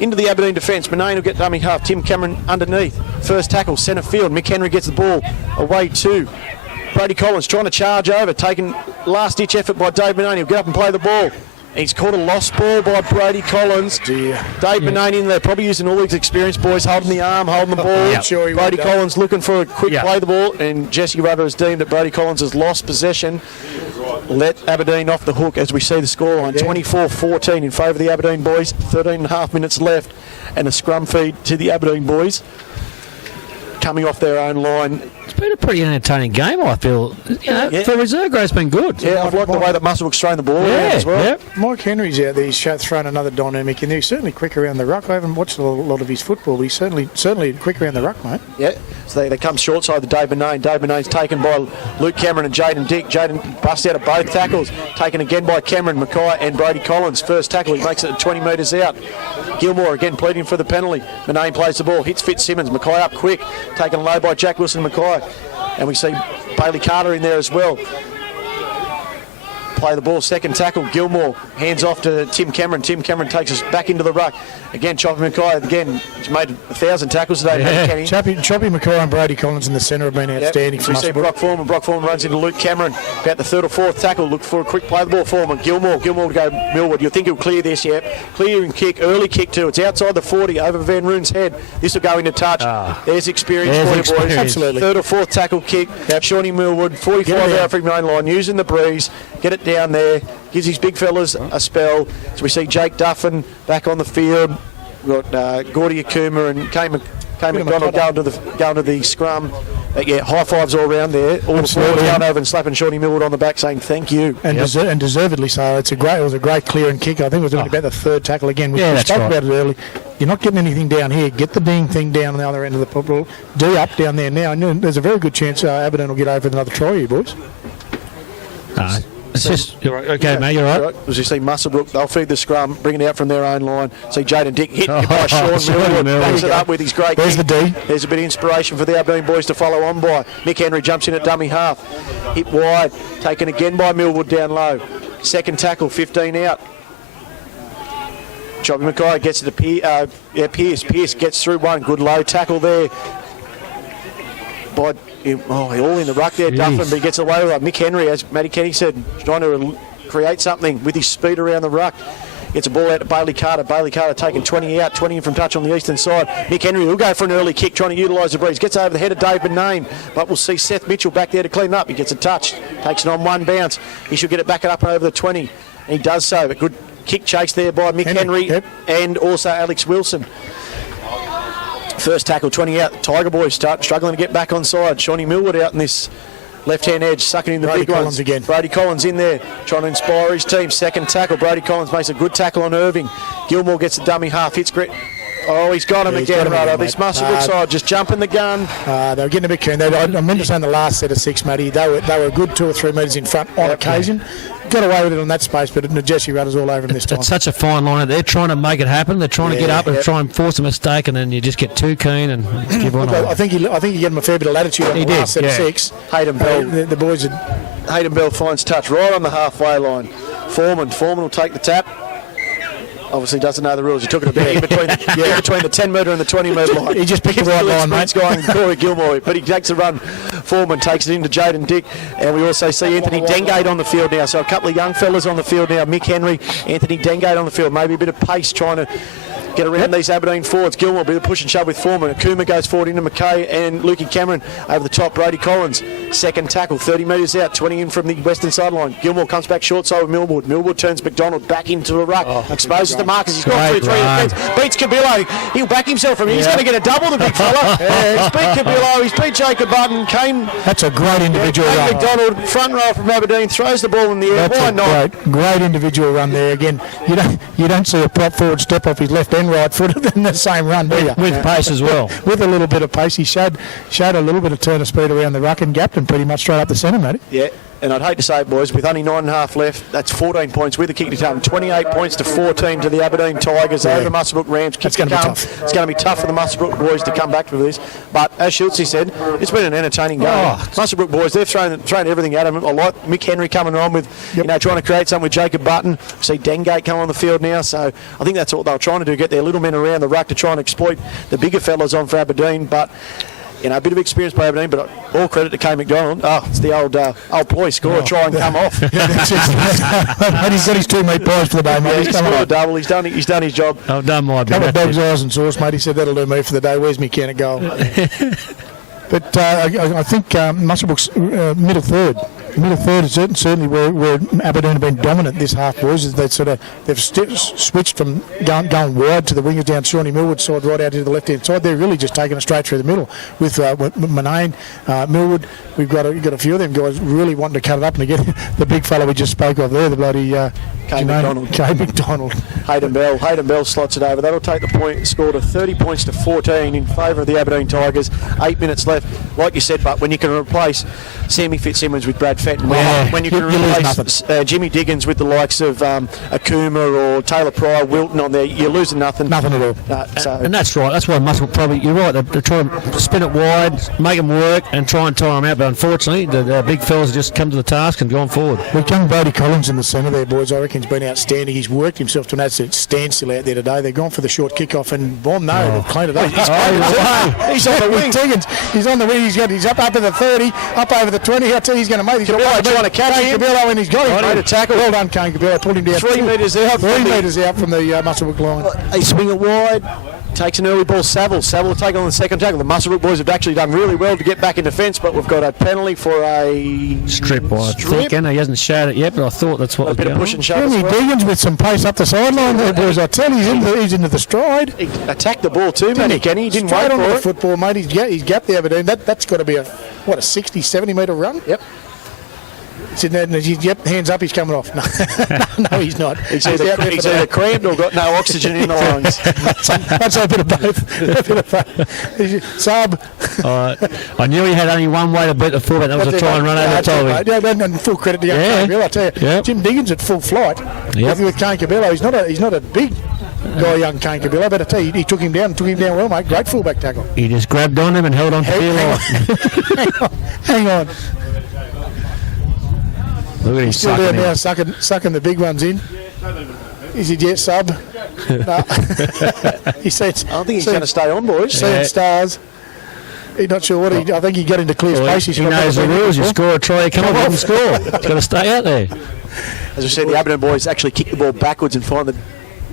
the Aberdeen defence. Manane will get dummy half. Tim Cameron underneath. First tackle, centre field. Mick Henry gets the ball away to Brady Collins, trying to charge over, taking last-ditch effort by Dave Manane. He'll get up and play the ball. He's caught a lost ball by Brady Collins. Dave Manane in there, probably using all his experience, boys, holding the arm, holding the ball. Sure Brady Collins looking for a quick play the ball, and Jesse Rudder has deemed that Brady Collins has lost possession. Let Aberdeen off the hook as we see the scoreline. 24-14 in favour of the Aberdeen boys. 13 and a half minutes left, and a scrum feed to the Aberdeen boys. coming off their own line. It's been a pretty entertaining game, I feel. For reserve grade, it's been good. Yeah, I've liked the way that Muswellbrook's thrown the ball around as well. Yeah. Mike Henry's out there. He's thrown another dynamic in there. He's certainly quick around the ruck. I haven't watched a lot of his football, but he's certainly quick around the ruck, mate. Yeah, so they come short side to Dave Benane. Dave Benane's taken by Luke Cameron and Jaden Dick. Jaden busts out of both tackles. Taken again by Cameron, Mackay and Brady Collins. First tackle, he makes it 20 metres out. Gilmore again pleading for the penalty. Benane plays the ball, hits Fitzsimmons. Mackay up quick. Taken low by Jack Wilson and Mackay. And we see Bailey Carter in there as well. Play the ball, second tackle, Gilmore hands off to Tim Cameron. Tim Cameron takes us back into the ruck. Again, Choppy Mackay, again, he's made 1,000 tackles today. Choppy Mackay and Brady Collins in the centre have been outstanding. So we see Brock Foreman. Brock Foreman runs into Luke Cameron. About the third or fourth tackle, look for a quick play the ball. Foreman, Gilmore to go Millwood. You'll think he'll clear this, Clear and kick, early kick too. It's outside the 40, over Van Roon's head. This will go into touch. There's experience for you boys. Absolutely. Third or fourth tackle kick. Shawnee Millwood, 45 out from main line, using the breeze. Get it down there. Gives his big fellas a spell. So we see Jake Duffin back on the field. We've got Gordy Akuma and Kane McDonald going to the scrum. High fives all around there. All the forwards going over and slapping Shawnee Millwood on the back saying thank you. And deservedly so. It was a great clear and kick. I think it was only about the third tackle again. We spoke about it early. You're not getting anything down here. Get the ding thing down on the other end of the football. D up down there now. And there's a very good chance Aberdeen will get over with another try here, boys. It's just, you're right. Okay, mate, you're right. As you see, Muswellbrook, they'll feed the scrum, bring it out from their own line. See Jaden Dick hit by Sean Millwood, backs it up with his great There's kick. the D. There's a bit of inspiration for the Aberdeen boys to follow on by. Mick Henry jumps in at dummy half. Hit wide, taken again by Millwood down low. Second tackle, 15 out. Choppy Mackay gets it to Pierce. Pierce gets through one. Good low tackle there. By all in the ruck there, Duffin, but he gets away with it. Mick Henry, as Matty Kenny said, trying to create something with his speed around the ruck. Gets a ball out to Bailey Carter. Bailey Carter taking 20 out, 20 in from touch on the eastern side. Mick Henry will go for an early kick, trying to utilise the breeze. Gets over the head of Dave Benane, but we'll see Seth Mitchell back there to clean up. He gets a touch, takes it on one bounce. He should get it back up over the 20. And he does so. But good kick chase there by Mick Henry and also Alex Wilson. First tackle, 20 out. Tiger boys struggling to get back on side. Shawnee Millwood out in this left-hand edge, sucking in the Brady big Collins ones. again. Brady Collins in there, trying to inspire his team. Second tackle, Brady Collins makes a good tackle on Irving. Gilmore gets the dummy half, hits Grit. Oh, he's got him again, right? This Muswellbrook side just jumping the gun. They were getting a bit keen. I remember saying the last set of six, Matty, they were a good 2 or 3 metres in front on occasion. Got away with it on that space, but Jesse Rudder's all over him this time. It's such a fine line. They're trying to make it happen. They're trying to get up and try and force a mistake, and then you just get too keen and give one away. I think you get him a fair bit of latitude on the last set of six. Hayden Bell. The boys had... Hayden Bell finds touch right on the halfway line. Foreman will take the tap. Obviously doesn't know the rules. He took it a bit in between the 10 metre and the 20 metre line. He just picked the right line, mate. Going Corey Gilmore, but he takes the run. Foreman takes it into Jaden Dick, and we also see Anthony Dengate on the field now. So a couple of young fellas on the field now. Mick Henry, Anthony Dengate on the field. Maybe a bit of pace trying to get around these Aberdeen forwards. Gilmore, a bit of push and shove with Foreman. Akuma goes forward into Mackay and Lukey Cameron over the top. Brady Collins, second tackle, 30 metres out, 20 in from the western sideline. Gilmore comes back short side with Millwood. Millwood turns McDonald back into the ruck, exposes the markers. He's gone through 3 defence, beats Cabillo. He'll back himself from here. He's going to get a double, the big fella. He's beat Cabillo, he's beat Jacob Button. That's a great individual run. McDonald, front row from Aberdeen, throws the ball in the air. Why not? Great individual run there. Again, you don't see a prop forward step off his left and right foot in the same run, do you? With pace as well. With a little bit of pace. He showed a little bit of turn of speed around the ruck and gapped him pretty much straight up the centre, mate. Yeah, and I'd hate to say it, boys, with only 9.5 left, that's 14 points with the kick to come. 28 points to 14 to the Aberdeen Tigers over the Muswellbrook Rams. It's going to be tough. It's going to be tough for the Muswellbrook boys to come back for this. But as Schultze said, it's been an entertaining game. Muswellbrook boys, they've thrown everything at them. I like Mick Henry coming on with, trying to create something with Jacob Button. See Dengate come on the field now. So I think that's what they were trying to do, get their little men around the ruck to try and exploit the bigger fellas on for Aberdeen. But a bit of experience by Aberdeen, but all credit to Kane McDonald. It's the old ploy, score, try and come off. And he's got his 2 meat pies for the day, mate. He's scored a double. He's done his job. I've done my bit. Couple of dog's eyes and sauce, mate. He said that'll do me for the day. Where's me can of goal? But I think Muswellbrook's middle third middle third is certainly where Aberdeen have been dominant this half, boys. Is they've switched from going wide to the wingers down Shawnee Millwood side, right out to the left-hand side. They're really just taking it straight through the middle with Manane, Millwood. We've got a few of them guys really wanting to cut it up, and again, the big fella we just spoke of there, the bloody Kay McDonald. Hayden Bell slots it over. That'll take the point score to 30 points to 14 in favour of the Aberdeen Tigers. 8 minutes left. Like you said, but when you can replace Sammy Fitzsimmons with Brad Fenton, when you can replace Jimmy Diggins with the likes of Akuma or Taylor Pryor, Wilton on there, you're losing nothing. Nothing at all. And that's right. That's why Muscle probably, you're right, they're trying to spin it wide, make them work and try and tire them out. But unfortunately, the big fellas have just come to the task and gone forward. We've young Brody Collins in the centre there, boys. I reckon he's been outstanding. He's worked himself to an absolute standstill out there today. They've gone for the short kick-off and they've cleaned it up. He's on the wing. He's on the wing. He's up over the 30, up over the 20. I tell you, he's going to make it. Cabello trying to catch him. Cabello, and he's got him. Right to tackle. Well done, Kane Cabello. Pulled him down 3 metres out. 3 metres out from the Musselbrook line. They swing it wide. Takes an early ball. Saville will take on the second tackle. The Musselbrook boys have actually done really well to get back in defence, but we've got a penalty for a strip. I think, and he hasn't showed it yet, but I thought that's what a bit of push and shove. Jimmy Diggins with some pace up the sideline there, boys. I tell you, he's into the stride. He attacked the ball too, Matty Kenny. He didn't wait for the it. Football, mate. He's gapped the Aberdeen. That's got to be a 60, 70 metre run. Yep. Sitting there, and yep, hands up, he's coming off. No, he's not. He's either cramped or got no oxygen in the lungs. That's a bit of both. Sub. I knew he had only one way to beat the fullback. That was to try and run over the top. Yeah, and full credit to young Kane Cabello. I tell you, Jim Diggins at full flight. With Kane Cabello, he's not a big guy, young Kane Cabello. But I tell you, he took him down well, mate. Great fullback tackle. He just grabbed on him and held on to the Hang on. Look at him still there now, sucking the big ones in. Is he yet sub? No. He said, I don't think he's going to stay on, boys. Seeing stars. He's not sure what I think he got into clear space. He knows the rules. You score a try, you come up and score. He's got to stay out there. As I said, the Aberdeen boys actually kick the ball backwards and find the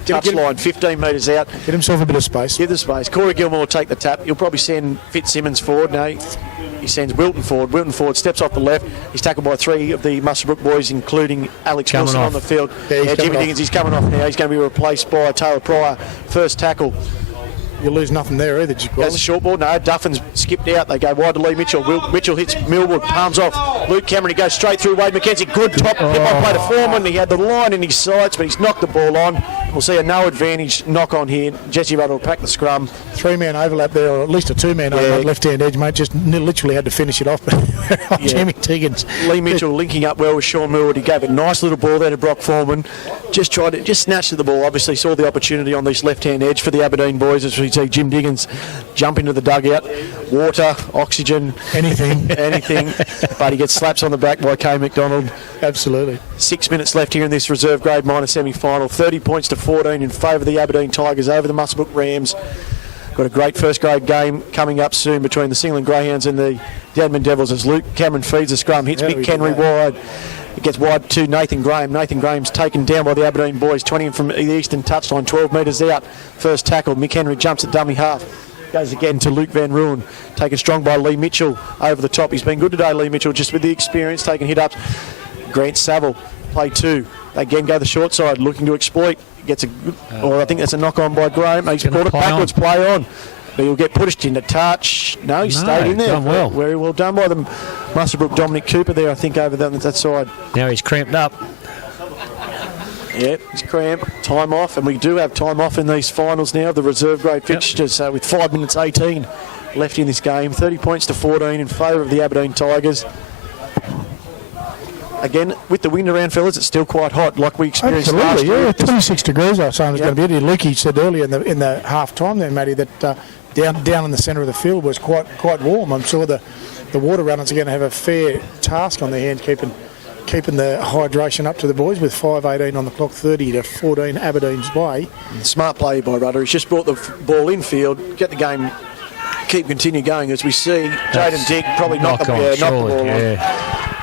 touchline 15 metres out. Get himself a bit of space. Give the space. Corey Gilmore will take the tap. He'll probably send Fitzsimmons forward. No, he sends Wilton forward. Wilton forward steps off the left. He's tackled by 3 of the Musselbrook boys, including Alex Wilson on the field. Jimmy Diggins, he's coming off now. He's going to be replaced by Taylor Pryor. First tackle. You lose nothing there either. That's a short ball. No, Duffin's skipped out. They go wide to Lee Mitchell. Mitchell hits Millwood, palms off. Luke Cameron, he goes straight through Wade McKenzie. Good top hip-on play to Foreman. He had the line in his sights, but he's knocked the ball on. We'll see a no advantage knock on here. Jesse Rudd will pack the scrum. 3-man overlap there, or at least a 2-man overlap left-hand edge, mate. Just literally had to finish it off. Jimmy Diggins. Lee Mitchell linking up well with Sean Millwood. He gave a nice little ball there to Brock Foreman. Just snatched at the ball. Obviously saw the opportunity on this left-hand edge for the Aberdeen boys as we see Jim Diggins jump into the dugout. Water, oxygen, anything. But he gets slaps on the back by Kay McDonald. Absolutely. 6 minutes left here in this reserve grade minor semi-final. 30 points to 14 in favour of the Aberdeen Tigers over the Musselbrook Rams. Got a great first grade game coming up soon between the Singland Greyhounds and the Deadman Devils as Luke Cameron feeds the scrum. Hits Mick Henry wide. It gets wide to Nathan Graham. Nathan Graham's taken down by the Aberdeen boys, 20 from the eastern touchline, 12 metres out. First tackle. Mick Henry jumps at dummy half. Goes again to Luke Van Ruin. Taken strong by Lee Mitchell over the top. He's been good today, Lee Mitchell, just with the experience, taking hit-ups. Grant Saville, play 2. They again go the short side, looking to exploit. Gets I think that's a knock-on by Graham. He's brought it backwards, play on. But he'll get pushed into touch. No, he stayed in there. Done well. Very well done by them. Musselbrook Dominic Cooper there, I think, over that side. Now he's cramped up. Yep, he's cramped. Time off, and we do have time off in these finals now, the reserve grade fixtures, with 5 minutes 18 left in this game. 30 points to 14 in favour of the Aberdeen Tigers. Again, with the wind around, fellas, it's still quite hot, like we experienced last year. 26 degrees, I was saying, was going to be it. Lukey said earlier in the half-time there, Matty, that down in the centre of the field was quite warm. I'm sure the water runners are going to have a fair task on their hands keeping the hydration up to the boys with 5:18 on the clock, 30 to 14 Aberdeen's way. Smart play by Rudder. He's just brought the ball in field, get the game, continue going as we see Jaden Dick probably knock the ball on.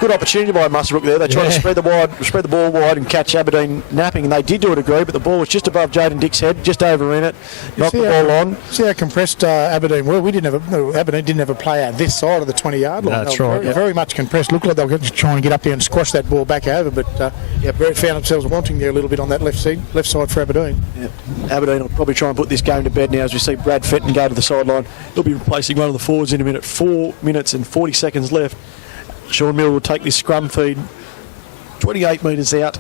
good opportunity by Muswellbrook there. They tried to spread the ball wide and catch Aberdeen napping, and they did do it, but the ball was just above Jaden Dick's head, just over in it, knocked the ball on. See how compressed Aberdeen were? Aberdeen didn't have a player this side of the 20-yard line. That's right. Very much compressed. Looked like they were trying to get up there and squash that ball back over, but found themselves wanting there a little bit on that left side for Aberdeen. Yeah. Aberdeen will probably try and put this game to bed now as we see Brad Fenton go to the sideline. He'll be replacing one of the forwards in a minute. 4 minutes and 40 seconds left. Sean Mill will take this scrum feed 28 metres out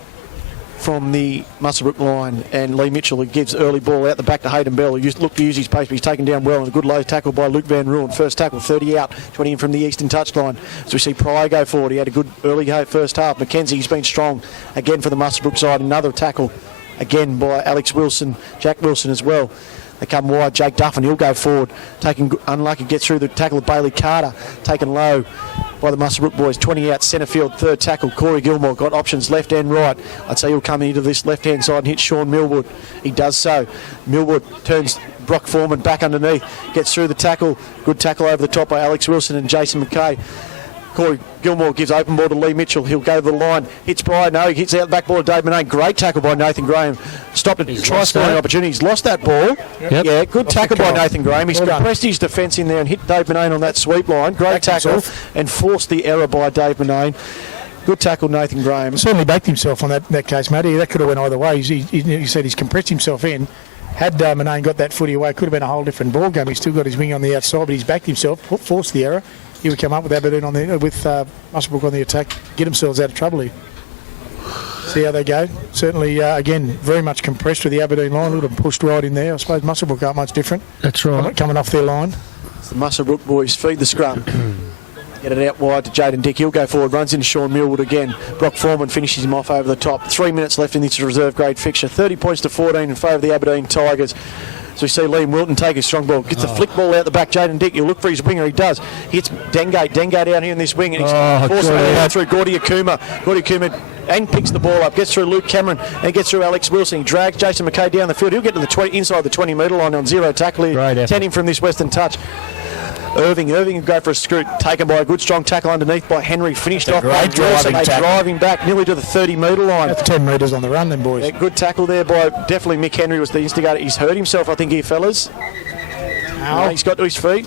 from the Muswellbrook line, and Lee Mitchell, who gives early ball out the back to Hayden Bell, who looked to use his pace, but he's taken down well, and a good low tackle by Luke Van Rooyen. First tackle, 30 out, 20 in from the eastern touchline. So we see Pryor go forward. He had a good early first half. Mackenzie's been strong again for the Muswellbrook side. Another tackle again by Alex Wilson, Jack Wilson as well. They come wide. Jake Duffin, he'll go forward. Taking unlucky, gets through the tackle of Bailey Carter. Taken low by the Muswellbrook boys. 20 out, centre field, third tackle. Corey Gilmore got options left and right. I'd say he'll come into this left-hand side and hit Sean Millwood. He does so. Millwood turns Brock Foreman back underneath. Gets through the tackle. Good tackle over the top by Alex Wilson and Jason McKay. Corey Gilmore gives open ball to Lee Mitchell. He'll go to the line. Hits Pryor. No, he hits out the back ball to Dave Manane. Great tackle by Nathan Graham. Stopped a try-scoring opportunity. He's lost that ball. Yep. Yeah, good tackle by Nathan Graham. He's compressed his defence in there and hit Dave Manane on that sweep line. Great tackle and forced the error by Dave Manane. Good tackle, Nathan Graham. Certainly backed himself on that case, Matty. That could have went either way. He said he's compressed himself in. Had Manane got that footy away, it could have been a whole different ball game. He's still got his wing on the outside, but he's backed himself, forced the error. He would come up with Aberdeen with Muswellbrook on the attack, get themselves out of trouble here. See how they go. Certainly, again, very much compressed with the Aberdeen line. A little pushed right in there. I suppose Muswellbrook aren't much different. That's right. Coming off their line. The Muswellbrook boys feed the scrum. Get it out wide to Jaden Dick. He'll go forward, runs into Sean Millwood again. Brock Foreman finishes him off over the top. 3 minutes left in this reserve grade fixture. 30 points to 14 in favour of the Aberdeen Tigers. So we see Liam Wilton take a strong ball. Gets a flick ball out the back. Jaden Dick, he'll look for his winger. He does. Hits Dengate out here in this wing. And he's forced it through Gordy Akuma. Gordy Akuma and picks the ball up. Gets through Luke Cameron and gets through Alex Wilson. He drags Jason McKay down the field. He'll get to the inside the 20-metre line on zero tackle here. 10 in from this Western touch. Irving will go for a scoot, taken by a good strong tackle underneath by Henry, finished off by Dawson. They drive him back nearly to the 30-metre line. That's 10 metres on the run then, boys. Yeah, good tackle there by definitely Mick Henry was the instigator. He's hurt himself, I think, here, fellas. No, he's got to his feet.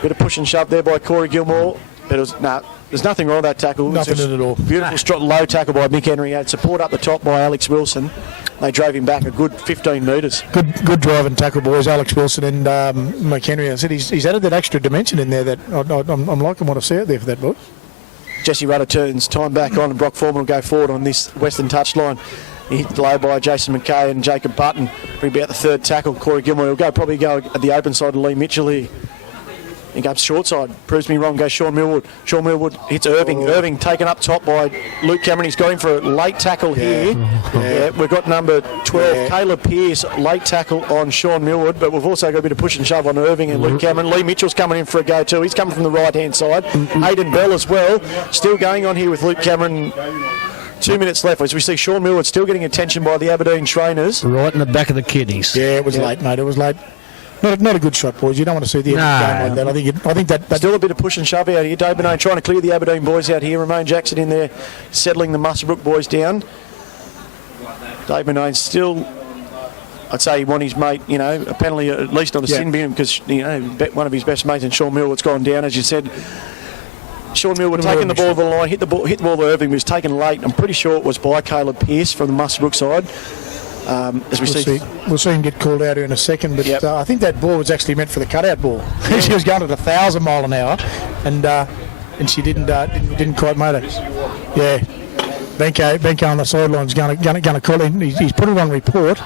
Bit of push and shove there by Corey Gilmore. But it was, there's nothing wrong with that tackle. Nothing at all. Beautiful low tackle by Mick Henry. He had support up the top by Alex Wilson. They drove him back a good 15 metres. Good drive and tackle, boys. Alex Wilson and McHenry. I said he's added that extra dimension in there that I'm liking what I see out there for that boy. Jesse Rudder turns time back on and Brock Foreman will go forward on this Western touchline. He hit low by Jason McKay and Jacob Button. Bring about the third tackle. Corey Gilmore will probably go at the open side of Lee Mitchell here. He goes short side, proves me wrong, goes Sean Millwood. Sean Millwood hits Irving. Irving taken up top by Luke Cameron. He's going for a late tackle here. Yeah, we've got number 12, Caleb Pearce, late tackle on Sean Millwood, but we've also got a bit of push and shove on Irving and Luke Cameron. Lee Mitchell's coming in for a go too. He's coming from the right-hand side. Hayden Bell as well. Still going on here with Luke Cameron. 2 minutes left as we see Sean Millwood still getting attention by the Aberdeen trainers. Right in the back of the kidneys. Yeah, it was late, mate. It was late. Not a good shot, boys. You don't want to see the end of the game like that. I think that still a bit of push and shove out here. Dave Manane trying to clear the Aberdeen boys out here. Romain Jackson in there settling the Muswellbrook boys down. Dave Manane still, I'd say he won his mate, a penalty at least on a sin bin because, one of his best mates and Sean Millwood's gone down, as you said. Sean Millwood taking the ball to the line, hit the ball to Irving, was taken late. I'm pretty sure it was by Caleb Pearce from the Muswellbrook side. As we'll see him get called out here in a second, but I think that ball was actually meant for the cutout ball. She was going at 1,000 mile an hour, and she didn't quite make it. Yeah, Benko on the sidelines going to call in. He's put it on report,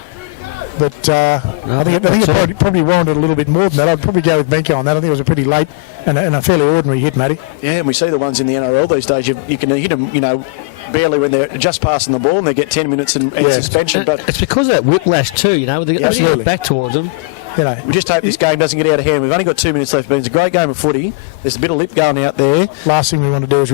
but I think it probably warranted a little bit more than that. I'd probably go with Benko on that. I think it was a pretty late and a fairly ordinary hit, Matty. Yeah, and we see the ones in the NRL these days. You can hit them, barely when they're just passing the ball and they get 10 minutes and suspension. But it's because of that whiplash too, they back towards them. We just hope this game doesn't get out of hand. We've only got 2 minutes left, but it's a great game of footy. There's a bit of lip going out there. Last thing we want to do is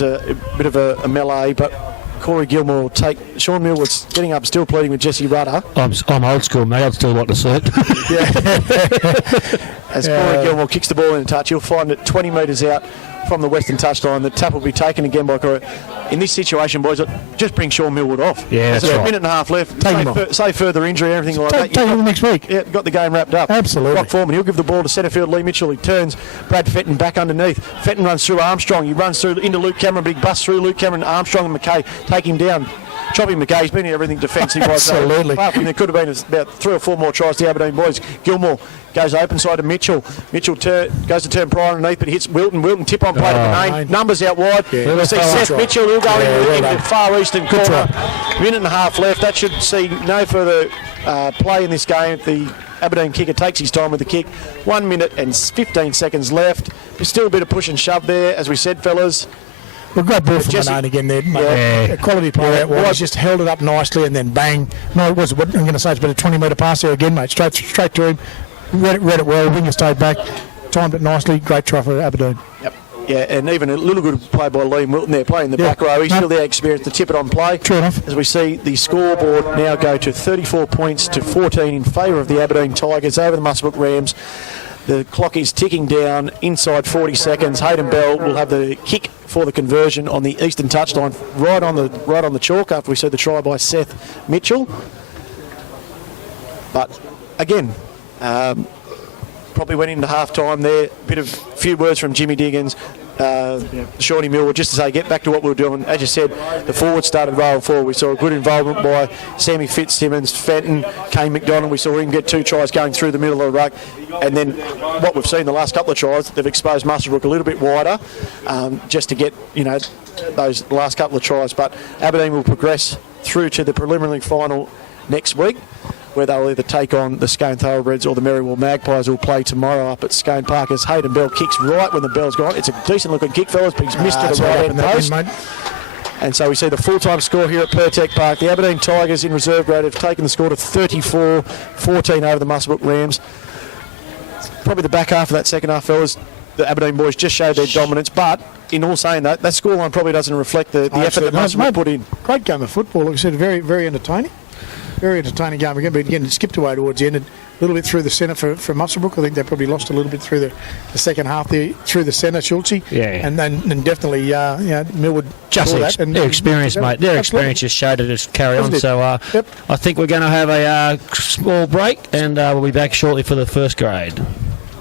a bit of a melee, but Corey Gilmore will take. Sean Millwood's getting up, still pleading with Jesse Rudder. I'm old school, mate. I'd still like to see it. As Corey Gilmore kicks the ball in touch, he'll find it 20 metres out from the western touchline. The tap will be taken again by Corey. In this situation, boys, just bring Sean Millwood off. Yeah, that's a right. minute and a half left. Take him off. Say further injury, everything like that. Take him next week. Yeah, got the game wrapped up. Absolutely. Rock Foreman, he'll give the ball to centre field Lee Mitchell. He turns Brad Fenton back underneath. Fenton runs through Armstrong. He runs through into Luke Cameron. Big bust through Luke Cameron. Armstrong and McKay take him down. Chopping McKay's been in everything defensive. Absolutely. There could have been about 3 or 4 more tries to the Aberdeen boys. Gilmore goes open side to Mitchell. Mitchell goes to turn Pryor underneath, but hits Wilton. Wilton tip on play to the main. Numbers out wide. Yeah. We see Seth Mitchell. He'll go in the far eastern corner. try. Minute and a half left. That should see no further play in this game. The Aberdeen kicker takes his time with the kick. 1 minute and 15 seconds left. There's still a bit of push and shove there, as we said, fellas. Well, great ball from Jesse- Manone again there. Yeah. A quality player out wide. He's just held it up nicely and then bang. No, it was, I'm going to say it's been a 20-metre pass there again, mate. Straight to him. Read it well. Winger stayed back. Timed it nicely. Great try for Aberdeen. Yep. Yeah, and even a little good play by Liam Wilton there, playing the back row. He's still there, experienced to tip it on play. True enough. As we see the scoreboard now go to 34 points to 14 in favour of the Aberdeen Tigers over the Muswellbrook Rams. The clock is ticking down inside 40 seconds. Hayden Bell will have the kick for the conversion on the eastern touchline, right on the chalk after we see the try by Seth Mitchell. But again, probably went into half-time there. Few words from Jimmy Diggins, Shawnee Millwood, just to say, get back to what we were doing. As you said, the forward started rolling forward. We saw a good involvement by Sammy Fitzsimmons, Fenton, Kane McDonald. We saw him get 2 tries going through the middle of the ruck. And then what we've seen the last couple of tries, they've exposed Muswellbrook a little bit wider, just to get, those last couple of tries. But Aberdeen will progress through to the preliminary final next week, where they'll either take on the Scone Thoroughbreds or the Merriwell Magpies, who'll play tomorrow up at Scone Park, as Hayden Bell kicks right when the bell's gone. It's a decent looking kick, fellas, but he's missed to the right end post. And so we see the full-time score here at Pertec Park. The Aberdeen Tigers in reserve grade have taken the score to 34-14 over the Muswellbrook Rams. Probably the back half of that second half, fellas, the Aberdeen boys just showed their dominance, but in all saying that scoreline probably doesn't reflect the effort that Muswellbrook put in. Great game of football. Like I said, very, very entertaining. Very entertaining game again, but again, it skipped away towards the end. A little bit through the centre for Muswellbrook. I think they probably lost a little bit through the second half there, through the centre, Schultze. Yeah. And then definitely, Millwood. Just their experience, mate. Their experience just showed to just carry on. So I think we're going to have a small break, and we'll be back shortly for the first grade.